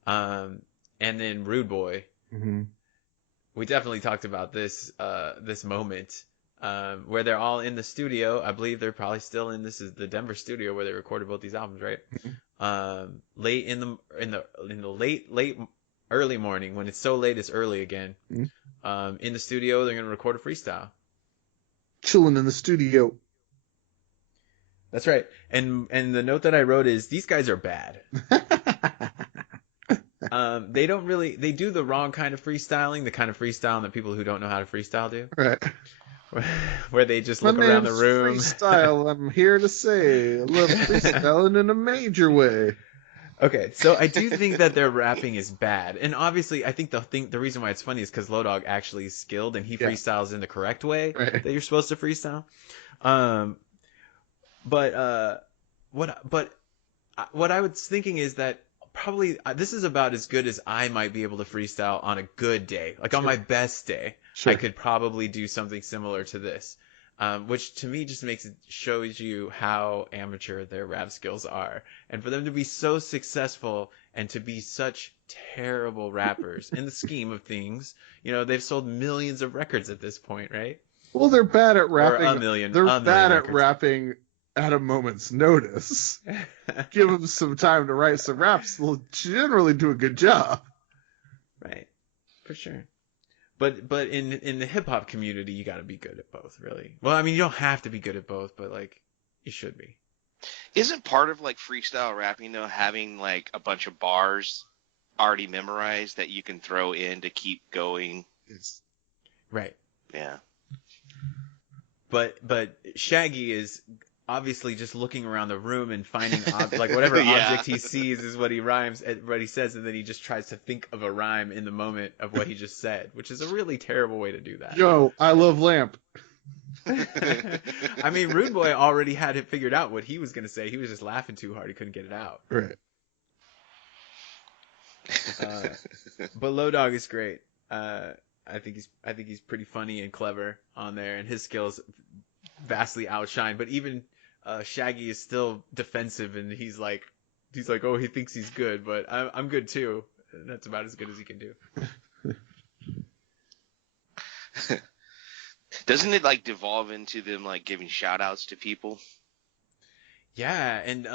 And then Rude Boy. Mm-hmm. We definitely talked about this moment where they're all in the studio. I believe they're probably still in. This is the Denver studio where they recorded both these albums, right? Mm-hmm. Late in the late early morning, when it's so late it's early again. Mm-hmm. In the studio, they're gonna record a freestyle. Chilling in the studio. That's right. And the note that I wrote is these guys are bad. They do the wrong kind of freestyling, the kind of freestyling that people who don't know how to freestyle do. Right. Where they just look around the room. Freestyle, I'm here to say. I love freestyling in a major way. Okay, so I do think that their rapping is bad. And obviously, I think the reason why it's funny is because Low Dog actually is skilled and he freestyles in the correct way that you're supposed to freestyle. But what I was thinking is that probably this is about as good as I might be able to freestyle on a good day. Like on my best day, I could probably do something similar to this. Which to me just shows you how amateur their rap skills are. And for them to be so successful and to be such terrible rappers in the scheme of things, they've sold millions of records at this point, right? Well, they're bad at rapping. Or a million. They're bad at records. rapping at a moment's notice. Give them some time to write some raps. They'll generally do a good job. Right. For sure. But in the hip hop community, you got to be good at both, really. Well, I mean, you don't have to be good at both, but like you should be. Isn't part of like freestyle rapping though having like a bunch of bars already memorized that you can throw in to keep going? Right. Yeah. But Shaggy is obviously just looking around the room and finding like whatever object he sees is what he what he says, and then he just tries to think of a rhyme in the moment of what he just said, which is a really terrible way to do that. Yo, I love lamp. I mean, Rude Boy already had it figured out what he was gonna say. He was just laughing too hard; he couldn't get it out. Right. But Low Dog is great. I think he's pretty funny and clever on there, and his skills vastly outshine. But even Shaggy is still defensive, and he's like, oh, he thinks he's good, but I'm good too. And that's about as good as he can do. Doesn't it like devolve into them like giving shout outs to people? Yeah, and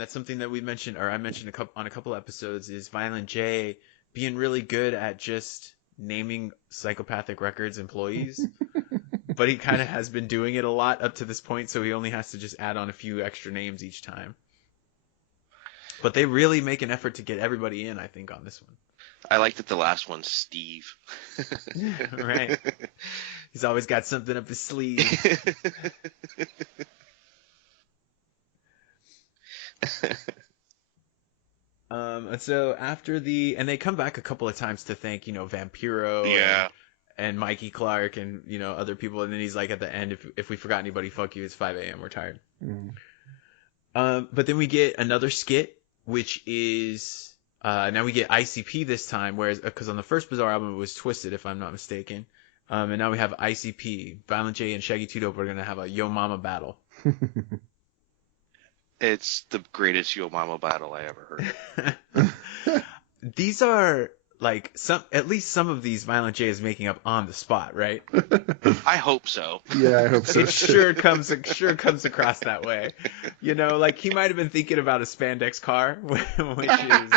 that's something that we mentioned, or I mentioned on a couple episodes, is Violent J being really good at just naming Psychopathic Records employees. But he kind of has been doing it a lot up to this point, so he only has to just add on a few extra names each time. But they really make an effort to get everybody in, I think, on this one. I like that the last one's Steve. Right. He's always got something up his sleeve. And so after and they come back a couple of times to thank, Vampiro and Mikey Clark and, other people. And then he's like, at the end, if we forgot anybody, fuck you. It's 5 a.m. We're tired. But then we get another skit, which is, now we get ICP this time, because on the first Bizaar album, it was Twisted, if I'm not mistaken. And now we have ICP. Violent J and Shaggy 2 Dope are going to have a Yo Mama battle. It's the greatest Yo Mama battle I ever heard. These are like at least some of these Violent J is making up on the spot, right? I hope so. Yeah, I hope so. It sure comes across that way. Like he might have been thinking about a spandex car, which is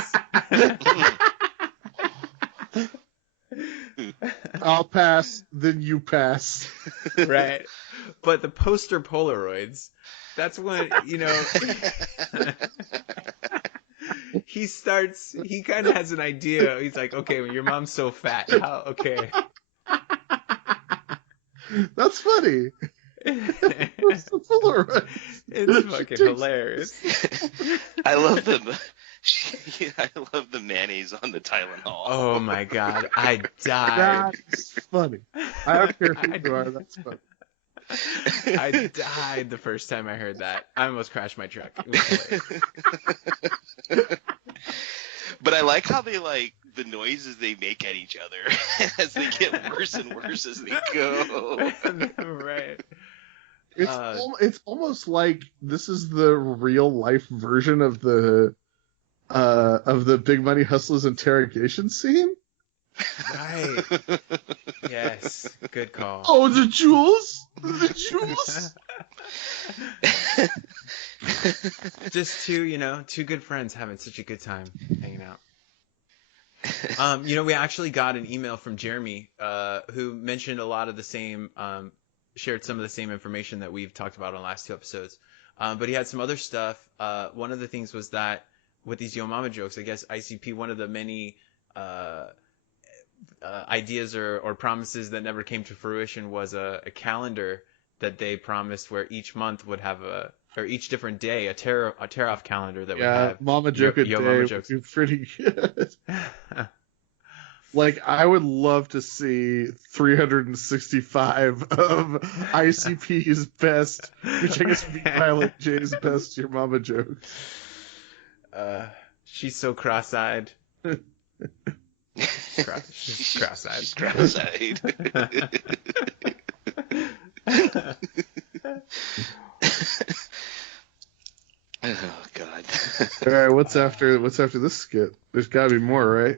I'll pass, then you pass. Right. But the poster Polaroids That's when, he kind of has an idea. He's like, okay, well, your mom's so fat. Okay. That's funny. It's fucking hilarious. I love the mayonnaise on the Tylenol. Oh my god, I died. That's funny. I don't care who you are, that's funny. I died the first time I heard that. I almost crashed my truck. It was hilarious. But I like how they the noises they make at each other as they get worse and worse as they go. Right. It's almost like this is the real life version of the Big Money Hustlers interrogation scene. Right. Yes. Good call. Oh, the jewels? The jewels? Just two good friends having such a good time hanging out. We actually got an email from Jeremy, who mentioned a lot of the same, shared some of the same information that we've talked about on the last 2 episodes. But he had some other stuff. One of the things was that with these Yo Mama jokes, I guess ICP, one of the many ideas or promises that never came to fruition was a calendar that they promised where each month would have or each different day a tear off calendar that would have Mama joke a day Mama jokes. would be pretty good. I would love to see 365 of ICP's best, which I guess would be Violet J's best Your Mama jokes. She's so cross-eyed. She's cross-eyed. She's cross-eyed. Oh God. All right, what's after this skit? There's got to be more, right?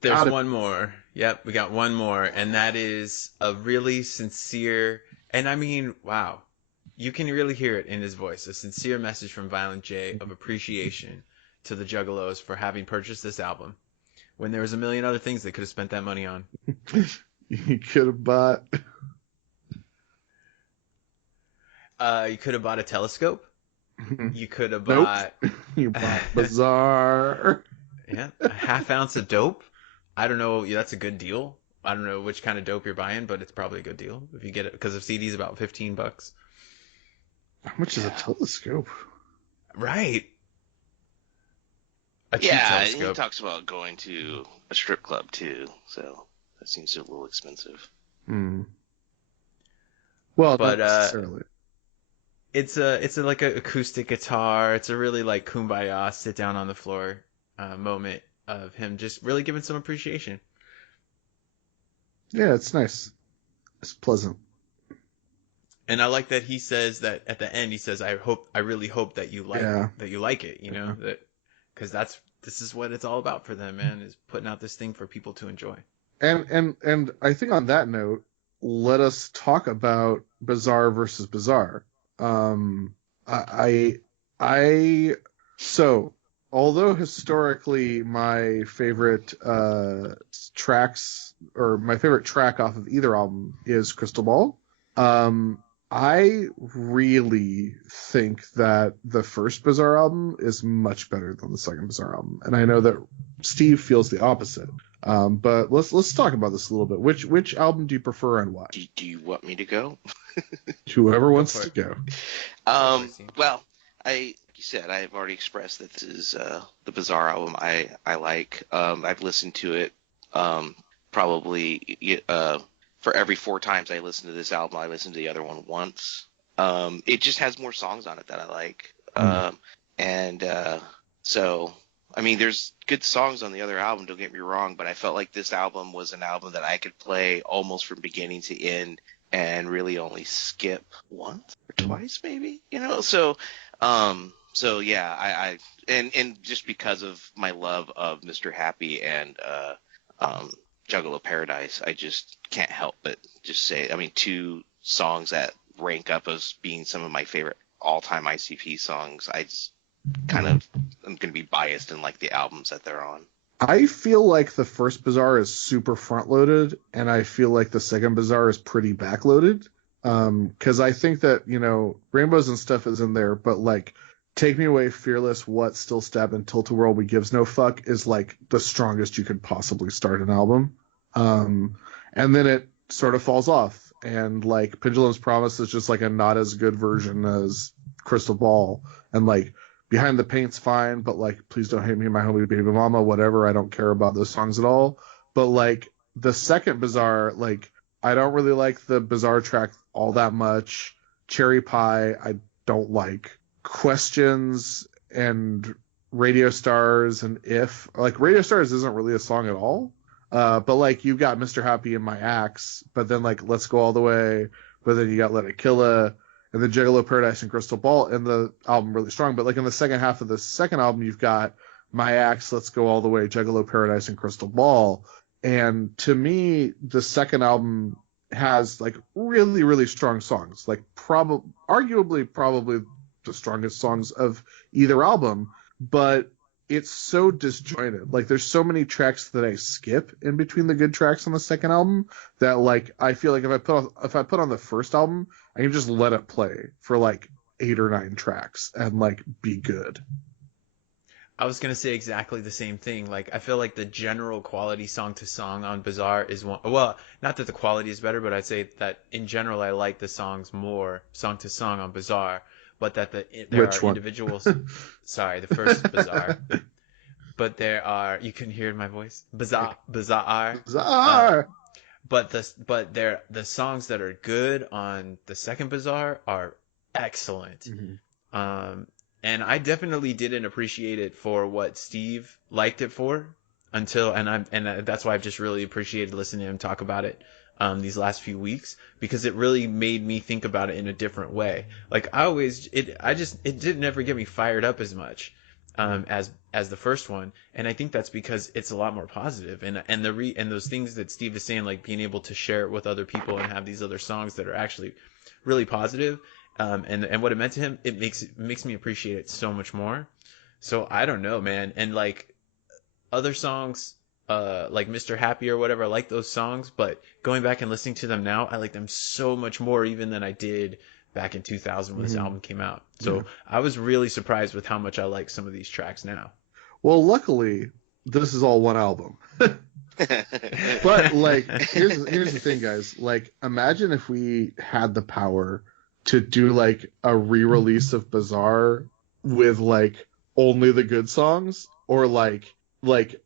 There's one more. Yep, we got one more, and that is a really sincere, and I mean, wow, you can really hear it in his voice, a sincere message from Violent J of appreciation to the Juggalos for having purchased this album when there was a million other things they could have spent that money on. You could have bought. You could have bought a telescope. You could have bought. Nope. You bought Bizzar. Yeah, a half ounce of dope. I don't know. That's a good deal. I don't know which kind of dope you're buying, but it's probably a good deal if you get it because of CD's about $15. How much is a telescope? Right. A cheap Yeah, telescope. he talks about going to a strip club too, so that seems a little expensive. Well, but not necessarily. It's like an acoustic guitar. It's a really kumbaya, sit down on the floor moment of him just really giving some appreciation. Yeah, it's nice. It's pleasant. And I like that he says that at the end. He says, "I really hope that you like it." That because this is what it's all about for them, man. Is putting out this thing for people to enjoy. And I think on that note, let us talk about Bizzar versus Bizaar. So although historically my favorite tracks or my favorite track off of either album is Crystal Ball, I really think that the first Bizzar album is much better than the second Bizzar album, and I know that Steve feels the opposite. But let's talk about this a little bit. Which album do you prefer and why? Do you want me to go? Whoever wants to go. Well, like you said, I've already expressed that this is the Bizzar album I like. I've listened to it probably for every 4 times I listen to this album, I listen to the other one once. It just has more songs on it that I like. So, I mean, there's good songs on the other album, don't get me wrong, but I felt like this album was an album that I could play almost from beginning to end and really only skip once or twice maybe, So yeah, I just because of my love of Mr. Happy and Juggalo Paradise, I just can't help but just say, 2 songs that rank up as being some of my favorite all-time ICP songs. I just I'm going to be biased in the albums that they're on. I feel like the first Bizzar is super front-loaded, and I feel like the second Bizzar is pretty back-loaded. Because I think that, Rainbows and Stuff is in there, but like Take Me Away, Fearless, What, Still Stab, and Tilt-A-Whirl, We Gives No Fuck is like the strongest you could possibly start an album. And then it sort of falls off, and like Pendulum's Promise is just like a not as good version as Crystal Ball, and like Behind the Paint's fine, but like Please Don't Hate Me, My Homie Baby Mama, whatever, I don't care about those songs at all. But like the second Bizzar, like I don't really like the Bizzar track all that much. Cherry Pie I don't like. Questions and Radio Stars and If, like Radio Stars isn't really a song at all. But like you've got Mr. Happy and My Axe, but then like Let's Go All the Way, but then you got Let It Killa, and then Juggalo Paradise and Crystal Ball, and the album really strong. But like in the second half of the second album, you've got My Axe, Let's Go All the Way, Juggalo Paradise, and Crystal Ball. And to me, the second album has like really, really strong songs, like arguably probably the strongest songs of either album, but it's so disjointed. Like there's so many tracks that I skip in between the good tracks on the second album that like I feel like if I put on the first album, I can just let it play for like 8 or 9 tracks and like be good. I was gonna say exactly the same thing. Like I feel like the general quality song to song on Bizzar is one. Well, not that the quality is better, but I'd say that in general I like the songs more song to song on Bizzar. But that there Which are one? individuals. Sorry, the first Bizzar. But there are. You can hear my voice. Bizzar. Bizzar. But the songs that are good on the second Bizzar are excellent. Mm-hmm. And I definitely didn't appreciate it for what Steve liked it for until, and that's why I've just really appreciated listening to him talk about it these last few weeks, because it really made me think about it in a different way. Like it didn't ever get me fired up as much as the first one, and I think that's because it's a lot more positive, and those things that Steve is saying, like being able to share it with other people and have these other songs that are actually really positive. And what it meant to him, it makes me appreciate it so much more. So I don't know, man. And like other songs, like Mr. Happy or whatever, I like those songs, but going back and listening to them now, I like them so much more even than I did back in 2000 when this album came out. So I was really surprised with how much I like some of these tracks now. Well, luckily, this is all one album. But like, here's the thing, guys. Like, imagine if we had the power to do like a re-release of Bizzar with like only the good songs, or like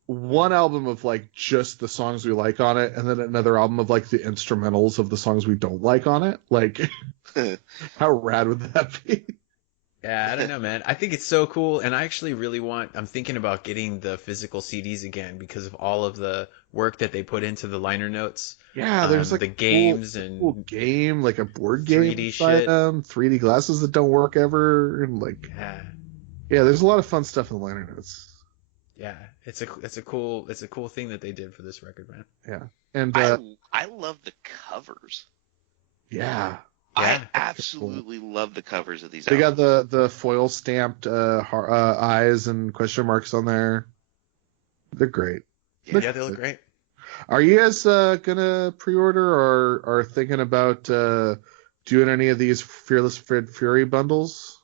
one album of like just the songs we like on it, and then another album of like the instrumentals of the songs we don't like on it. Like, how rad would that be? Yeah, I don't know, man. I think it's so cool, and I actually really I'm thinking about getting the physical CDs again because of all of the work that they put into the liner notes. Yeah, there's like the games and cool game, like a board game 3D shit. 3D glasses that don't work ever, and like yeah, there's a lot of fun stuff in the liner notes. Yeah, it's a cool thing that they did for this record, man. Yeah, and I love the covers. Yeah. I absolutely love the covers of these They albums. got the foil stamped eyes and question marks on there. They're great. Yeah, they look great. Are you guys gonna pre-order or are thinking about doing any of these Fearless Fred Fury bundles?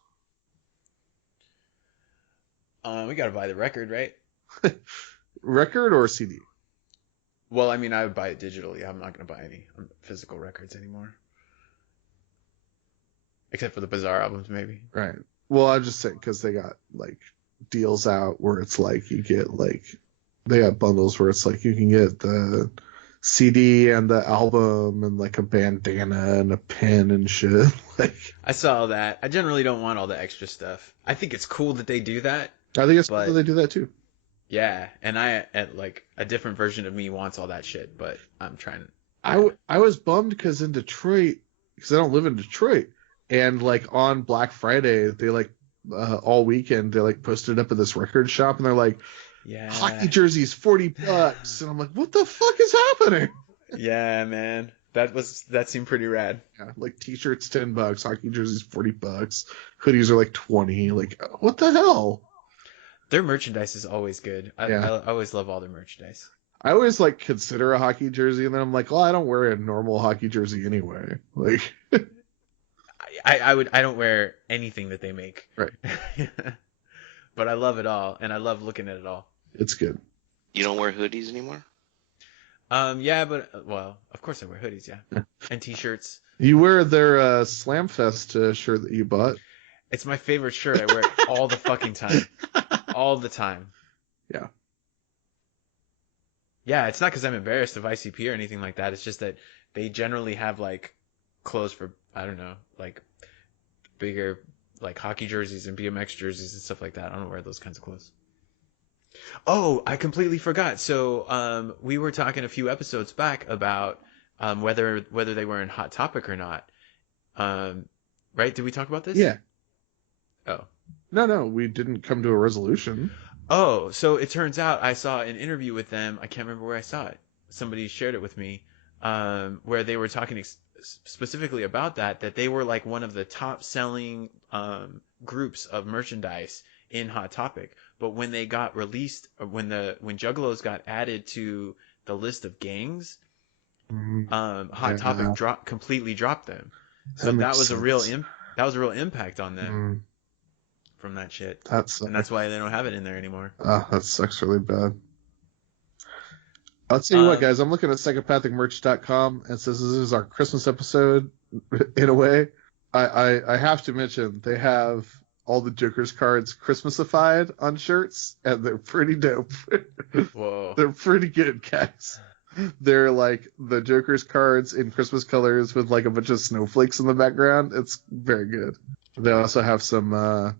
We gotta buy the record, right? Record or CD? Well, I mean, I would buy it digitally. I'm not gonna buy any physical records anymore. Except for the Bizzar albums, maybe. Right. Well, I'm just saying because they got like deals out where it's like you get like they got bundles where it's like you can get the CD and the album and like a bandana and a pin and shit. Like, I saw that. I generally don't want all the extra stuff. I think it's cool that they do that. I think it's cool that they do that too. Yeah, and like a different version of me wants all that shit, but I'm trying to. I was bummed because in Detroit, because I don't live in Detroit. And like on Black Friday, they like all weekend they like posted up at this record shop, and they're like, yeah, hockey jerseys $40, and I'm like, what the fuck is happening? Yeah, man, that seemed pretty rad. Yeah, like t-shirts $10, hockey jerseys $40, hoodies are like 20. Like, what the hell? Their merchandise is always good. I always love all their merchandise. I always like consider a hockey jersey, and then I'm like, well, I don't wear a normal hockey jersey anyway. Like, I don't wear anything that they make. right. But I love it all, and I love looking at it all. It's good. You don't wear hoodies anymore? Yeah, but well, of course I wear hoodies, yeah, and t-shirts. You wear their Slamfest shirt that you bought. It's my favorite shirt. I wear it all the fucking time, all the time. Yeah. Yeah, it's not because I'm embarrassed of ICP or anything like that. It's just that they generally have like clothes for, I don't know, like bigger like hockey jerseys and BMX jerseys and stuff like that. I don't wear those kinds of clothes. Oh, I completely forgot. So we were talking a few episodes back about whether they were in Hot Topic or not. Right? Did we talk about this? Yeah. Oh. No, we didn't come to a resolution. Oh, so it turns out I saw an interview with them. I can't remember where I saw it. Somebody shared it with me, where they were talking specifically about that they were like one of the top selling groups of merchandise in Hot Topic. But when they got released, when Juggalos got added to the list of gangs, Hot Topic completely dropped them. So that was a real impact on them. From that shit. And that's why they don't have it in there anymore. That sucks really bad. I'll tell you what, guys. I'm looking at psychopathicmerch.com, and it says this is our Christmas episode. In a way, I have to mention they have all the Joker's cards Christmasified on shirts, and they're pretty dope. Whoa. They're pretty good, guys. They're like the Joker's cards in Christmas colors with like a bunch of snowflakes in the background. It's very good. They also have some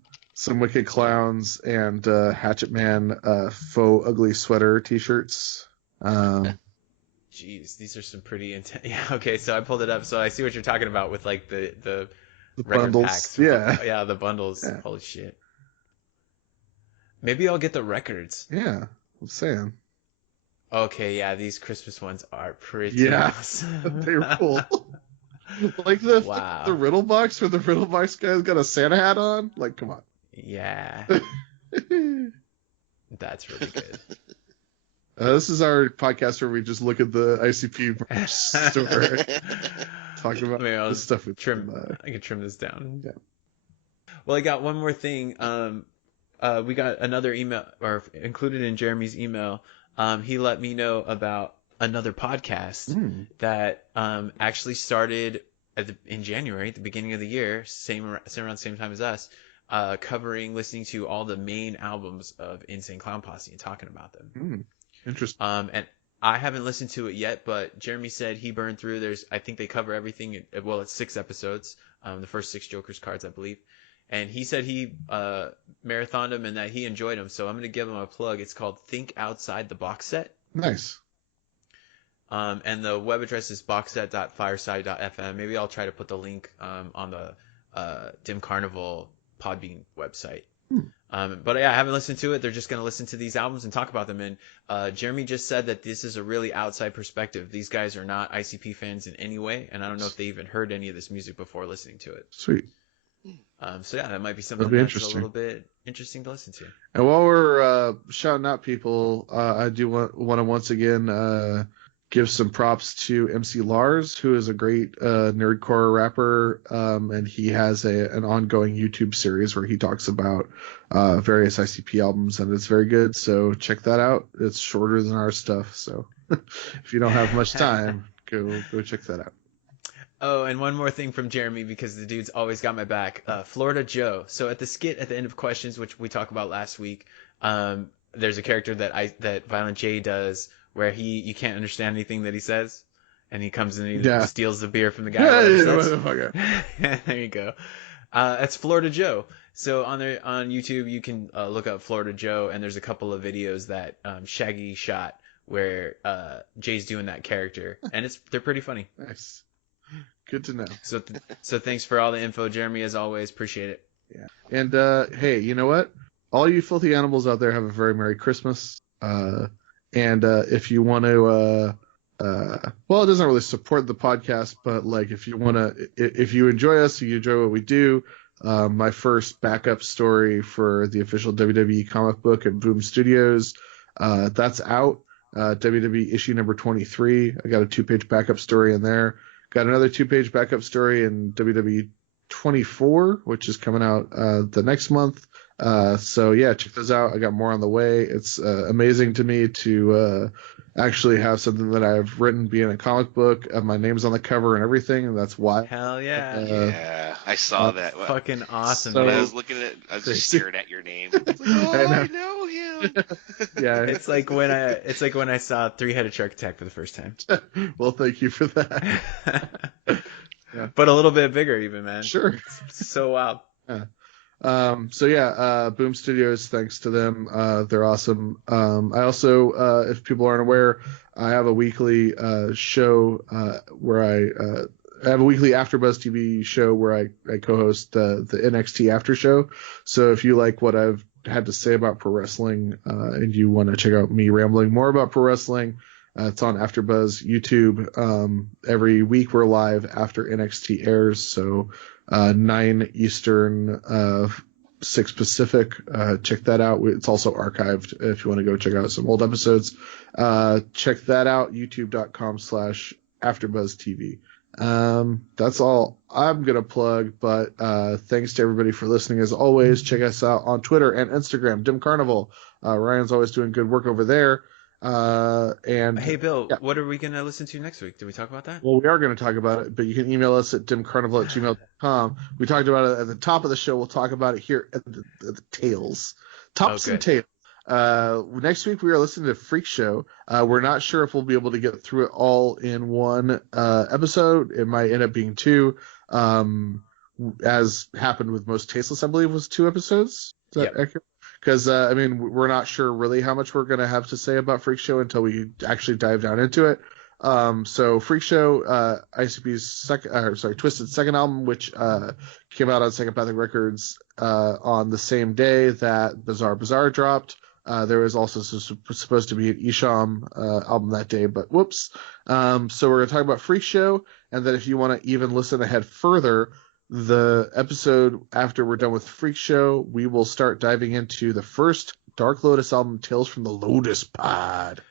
Wicked Clowns and Hatchet Man faux ugly sweater t-shirts. Jeez, these are some pretty intense. Yeah, okay, so I pulled it up, so I see what you're talking about with like the bundles. Packs. Yeah, the bundles. Yeah. Holy shit. Maybe I'll get the records. Yeah, I'm saying. Okay, yeah, these Christmas ones are pretty awesome. They're cool. Like the riddle box where the riddle box guy's got a Santa hat on. Like, come on. Yeah. That's really good. This is our podcast where we just look at the ICP merch store, talking about the stuff we trim. I can trim this down. Yeah. Well, I got one more thing. We got another email, or included in Jeremy's email. He let me know about another podcast that actually started in January, at the beginning of the year, around the same time as us. Listening to all the main albums of Insane Clown Posse and talking about them. Interesting. And I haven't listened to it yet, but Jeremy said he burned through. I think they cover everything. Well, it's 6 episodes. The first 6 Joker's cards, I believe. And he said he marathoned them and that he enjoyed them. So I'm going to give him a plug. It's called Think Outside the Box Set. Nice. And the web address is boxset.fireside.fm. Maybe I'll try to put the link on the Dim Carnival Podbean website. But yeah, I haven't listened to it. They're just going to listen to these albums and talk about them. And Jeremy just said that this is a really outside perspective. These guys are not ICP fans in any way, and I don't know if they even heard any of this music before listening to it. Sweet. So yeah, that might be something that's a little bit interesting to listen to. And while we're shouting out people, I do want to once again give some props to MC Lars, who is a great nerdcore rapper, and he has an ongoing YouTube series where he talks about various ICP albums, and it's very good. So check that out. It's shorter than our stuff, so if you don't have much time, go check that out. Oh, and one more thing from Jeremy, because the dude's always got my back. Florida Joe. So at the skit at the end of Questions, which we talked about last week, there's a character that Violent J does where you can't understand anything that he says, and he comes in and he steals the beer from the guy. There you go. That's Florida Joe. So on YouTube, you can look up Florida Joe, and there's a couple of videos that Shaggy shot where Jay's doing that character, and they're pretty funny. Nice. Good to know. So thanks for all the info, Jeremy, as always. Appreciate it. Yeah. And hey, you know what? All you filthy animals out there have a very Merry Christmas. And if you want to, well, it doesn't really support the podcast, but like if you enjoy us, you enjoy what we do. My first backup story for the official WWE comic book at Boom Studios, that's out. WWE issue number 23. I got a 2-page backup story in there. Got another 2-page backup story in WWE 24, which is coming out the next month. So yeah, check those out. I got more on the way. It's amazing to me to actually have something that I've written be in a comic book. My name's on the cover and everything, and that's why. Hell yeah. Yeah, I saw that. Fucking awesome. So- When dude. I was looking at it, I was just staring at your name. It's like, oh, I know him. Yeah. It's like when I saw Three-Headed Shark Attack for the first time. Well, thank you for that. Yeah. But a little bit bigger even, man. Sure. It's so wild. So yeah, Boom Studios, thanks to them. They're awesome. I also, if people aren't aware, I have a weekly show where I have a weekly AfterBuzz TV show where I co-host the NXT After Show. So if you like what I've had to say about pro wrestling and you want to check out me rambling more about pro wrestling, it's on AfterBuzz YouTube. Every week we're live after NXT airs, so 9 Eastern, 6 Pacific. Check that out. It's also archived if you want to go check out some old episodes. Check that out, youtube.com/AfterBuzzTV. That's all I'm going to plug, but thanks to everybody for listening as always. Check us out on Twitter and Instagram, Dim Carnival. Ryan's always doing good work over there. And Hey, Bill, yeah. what are we going to listen to next week? Did we talk about that? Well, we are going to talk about it, but you can email us at dimcarnival@gmail.com. We talked about it at the top of the show. We'll talk about it here at the tails. Tops and tails. Next week we are listening to Freak Show. We're not sure if we'll be able to get through it all in one episode. It might end up being 2, as happened with most Tasteless, I believe, was 2 episodes. Is that accurate? Because, I mean, we're not sure really how much we're going to have to say about Freak Show until we actually dive down into it. So Freak Show, ICP's Twisted second album, which came out on Psychopathic Records on the same day that Bizaar dropped. There was also supposed to be an Isham album that day, but whoops. So we're going to talk about Freak Show, and then if you want to even listen ahead further, the episode after we're done with Freak Show, we will start diving into the first Dark Lotus album, Tales from the Lotus Pod.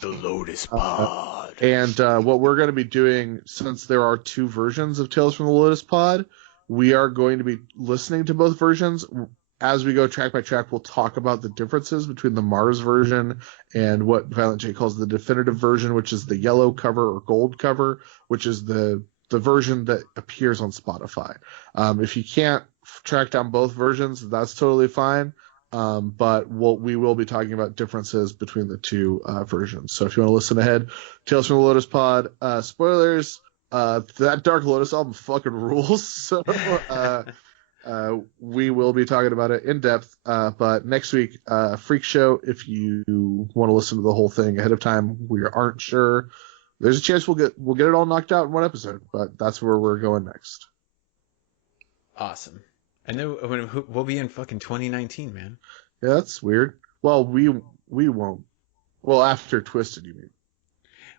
The Lotus Pod. And what we're going to be doing, since there are 2 versions of Tales from the Lotus Pod, we are going to be listening to both versions. As we go track by track, we'll talk about the differences between the Mars version and what Violent J calls the definitive version, which is the yellow cover or gold cover, which is the version that appears on Spotify. If you can't track down both versions, that's totally fine. But we will be talking about differences between the 2 versions. So if you want to listen ahead, Tales from the Lotus Pod, spoilers, that Dark Lotus album fucking rules. So we will be talking about it in depth. But next week, Freak Show, if you want to listen to the whole thing ahead of time, we aren't sure. There's a chance we'll get it all knocked out in one episode, but that's where we're going next. Awesome. I know we'll be in fucking 2019, man. Yeah, that's weird. Well, we won't. Well, after Twisted, you mean?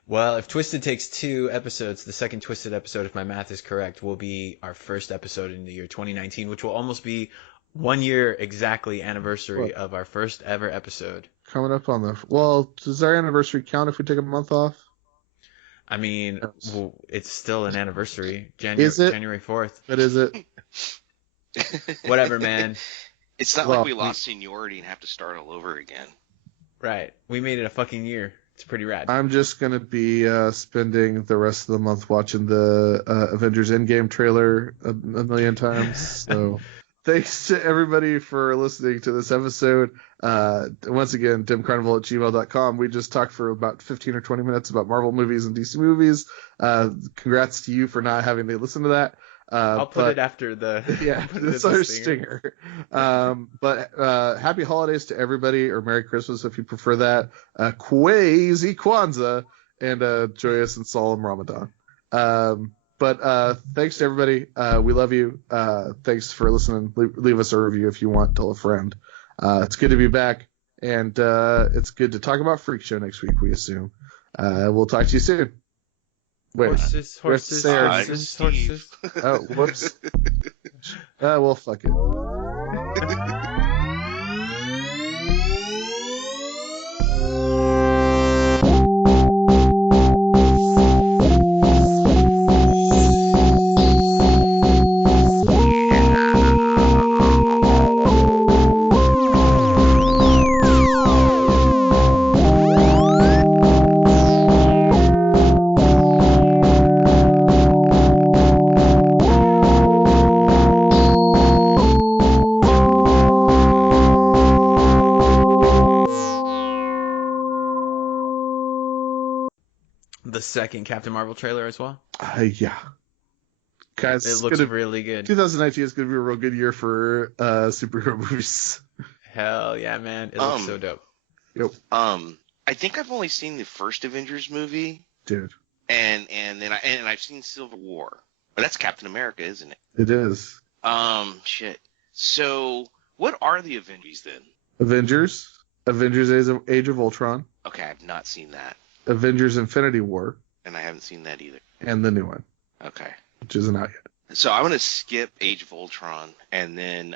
Well, if Twisted takes 2 episodes, the second Twisted episode, if my math is correct, will be our first episode in the year 2019, which will almost be 1 year exactly anniversary of our first ever episode. Coming up on well, does our anniversary count if we take a month off? I mean, well, it's still an anniversary. Is it? January 4th. But is it? Whatever, man. It's not Well, like we lost seniority and have to start all over again. Right. We made it a fucking year. It's pretty rad. I'm just going to be spending the rest of the month watching the Avengers Endgame trailer a million times. So thanks to everybody for listening to this episode. Once again, dimcarnival@gmail.com. We just talked for about 15 or 20 minutes about Marvel movies and DC movies. Congrats to you for not having to listen to that. I'll put it after the... Yeah, that's our stinger. But happy holidays to everybody, or Merry Christmas if you prefer that. Kwezi Kwanzaa, and joyous and solemn Ramadan. But thanks to everybody. We love you. Thanks for listening. Leave us a review if you want. Tell a friend. It's good to be back, and it's good to talk about Freak Show next week, we assume. We'll talk to you soon. Wait, horses. Oh, whoops. Well, fuck it. the second Captain Marvel trailer as well? Yeah. Guys, It looks really good. 2019 is going to be a real good year for superhero movies. Hell yeah, man. It looks so dope. Yep. I think I've only seen the first Avengers movie, Dude. and then I've seen Civil War. But that's Captain America, isn't it? It is. Shit. So, what are the Avengers then? Avengers Age of Ultron, Okay, I've not seen that, Avengers Infinity War, and I haven't seen that either. and the new one, Okay. which isn't out yet. So I'm gonna skip Age of Ultron and then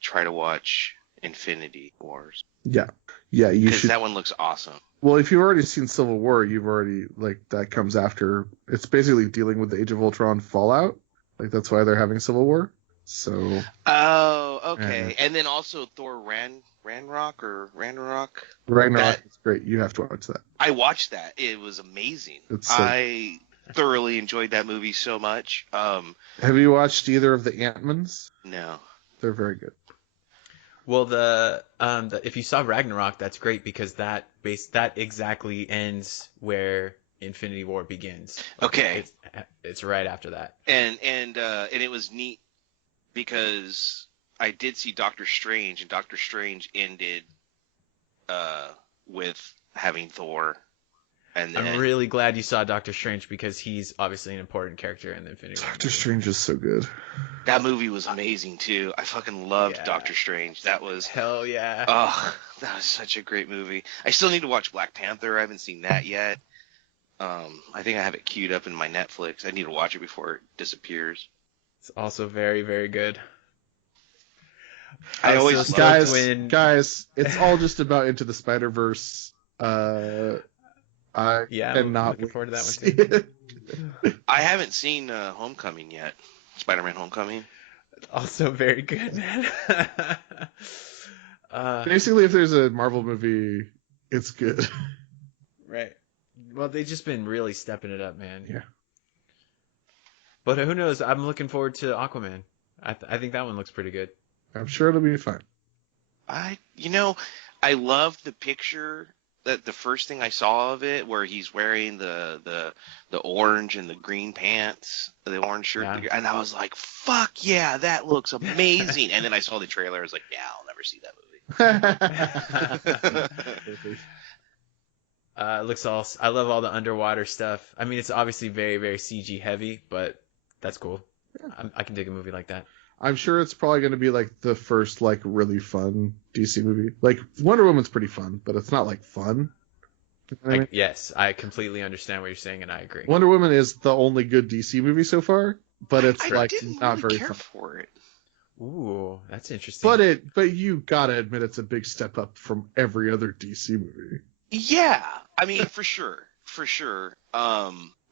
try to watch Infinity Wars Yeah, you because should. that one looks awesome. Well, if you've already seen Civil War, you've already, like, that comes after. It's basically dealing with the Age of Ultron fallout. Like, that's why they're having Civil War. So. Oh, okay. And then also Thor Ragnarok. Ragnarok is great. You have to watch that. I watched that. It was amazing. I thoroughly enjoyed that movie so much. Have you watched either of the Ant-Mans? No. They're very good. Well, if you saw Ragnarok, that's great because that exactly ends where Infinity War begins. Okay. It's right after that. And it was neat because I did see Doctor Strange, and Doctor Strange ended with having Thor. And then, I'm really glad you saw Doctor Strange because he's obviously an important character in the Infinity War. Doctor Strange is so good. That movie was amazing too. I fucking loved Doctor Strange. That was hell yeah. Oh, that was such a great movie. I still need to watch Black Panther. I haven't seen that yet. I think I have it queued up in my Netflix. I need to watch it before it disappears. It's also very, very good. Guys, it's all just about Into the Spider-Verse. I am not looking forward to that one too. I haven't seen Homecoming yet. Spider-Man Homecoming. Also very good, man. Basically, if there's a Marvel movie, it's good. Right. Well, they've just been really stepping it up, man. Yeah. But who knows? I'm looking forward to Aquaman. I think that one looks pretty good. I'm sure it'll be fine. I loved the picture. That the first thing I saw of it, where he's wearing the orange and the green pants, the orange shirt, and I was like, "Fuck yeah, that looks amazing!" And then I saw the trailer, I was like, "Yeah, I'll never see that movie." I love all the underwater stuff. I mean, it's obviously very, very CG heavy, but that's cool. Yeah. I can dig a movie like that. I'm sure it's probably going to be like the first like really fun DC movie. Like Wonder Woman's pretty fun, but it's not like fun. You know what I mean? Yes, I completely understand what you're saying, and I agree. Wonder Woman is the only good DC movie so far, but it's I didn't not really very care fun. for it. Ooh, that's interesting. But you gotta admit it's a big step up from every other DC movie. Yeah, I mean for sure,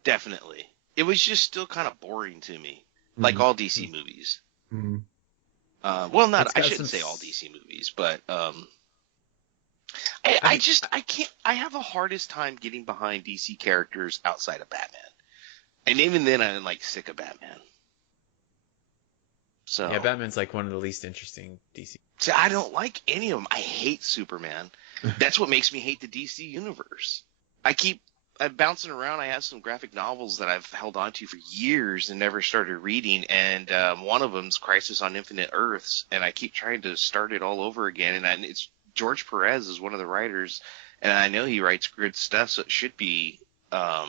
definitely. It was just still kind of boring to me, like all DC movies. Mm-hmm. Well, I shouldn't say all DC movies, but I have a hardest time getting behind DC characters outside of Batman, and even then I'm like sick of Batman. So yeah, Batman's like one of the least interesting DC. See, I don't like any of them. I hate Superman. That's what makes me hate the DC universe. I'm bouncing around. I have some graphic novels that I've held on to for years and never started reading, and one of them's Crisis on Infinite Earths, and I keep trying to start it all over again. And it's George Perez is one of the writers, and I know he writes good stuff, so it should be a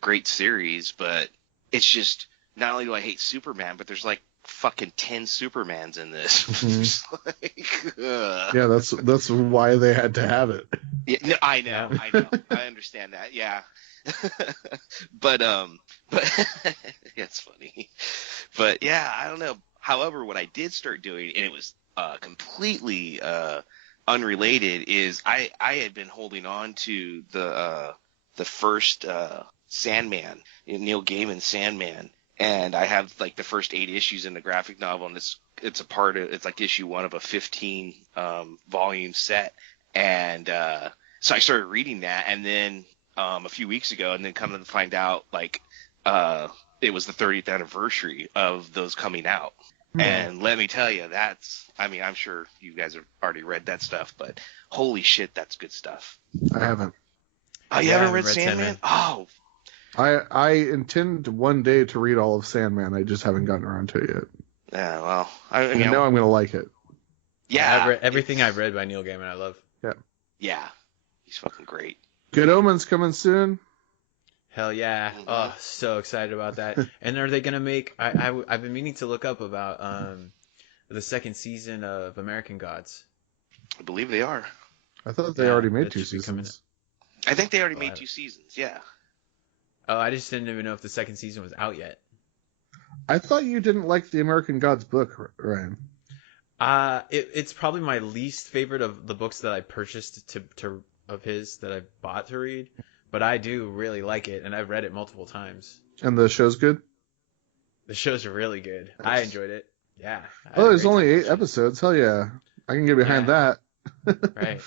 great series. But it's just not only do I hate Superman, but there's like fucking 10 Supermans in this. Yeah, that's why they had to have it. Yeah, no, I know, I understand that. Yeah, but it's funny. But yeah, I don't know. However, what I did start doing, and it was completely unrelated, is I had been holding on to the first Sandman, Neil Gaiman's Sandman. And I have like the first 8 issues in the graphic novel, and it's like issue 1 of a 15 volume set. And so I started reading that, and then a few weeks ago, and then come to find out like it was the 30th anniversary of those coming out. Mm-hmm. And let me tell you, I'm sure you guys have already read that stuff, but holy shit, that's good stuff. I haven't. Oh, you haven't read Sandman? Oh, I intend one day to read all of Sandman. I just haven't gotten around to it yet. Yeah, well, I I know I'm gonna like it. yeah, I've read everything I've read by Neil Gaiman. I love. yeah, he's fucking great. Good Omens coming soon. Hell yeah! Mhm. Oh, so excited about that. And are they gonna make? I've been meaning to look up about the second season of American Gods. I believe they are. I thought they Yeah, already made that 2 should be coming seasons. I think they already Oh, made 2 seasons. Yeah. Oh, I just didn't even know if the second season was out yet. I thought you didn't like the American Gods book, Ryan. It's probably my least favorite of the books that I purchased to of his that I bought to read, but I do really like it, and I've read it multiple times. And the show's good. The show's really good. I Nice. enjoyed it. Yeah. I had Oh, a there's great only time 8 watching it. episodes. Hell yeah, I can get behind that. Right.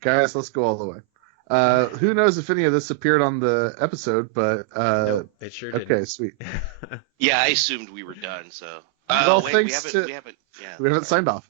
Guys, let's go all the way. Who knows if any of this appeared on the episode, but Nope, it sure didn't. okay, sweet. Yeah, I assumed we were done. So. Well, Wait, thanks we to- haven't. Yeah. We haven't sorry. signed off.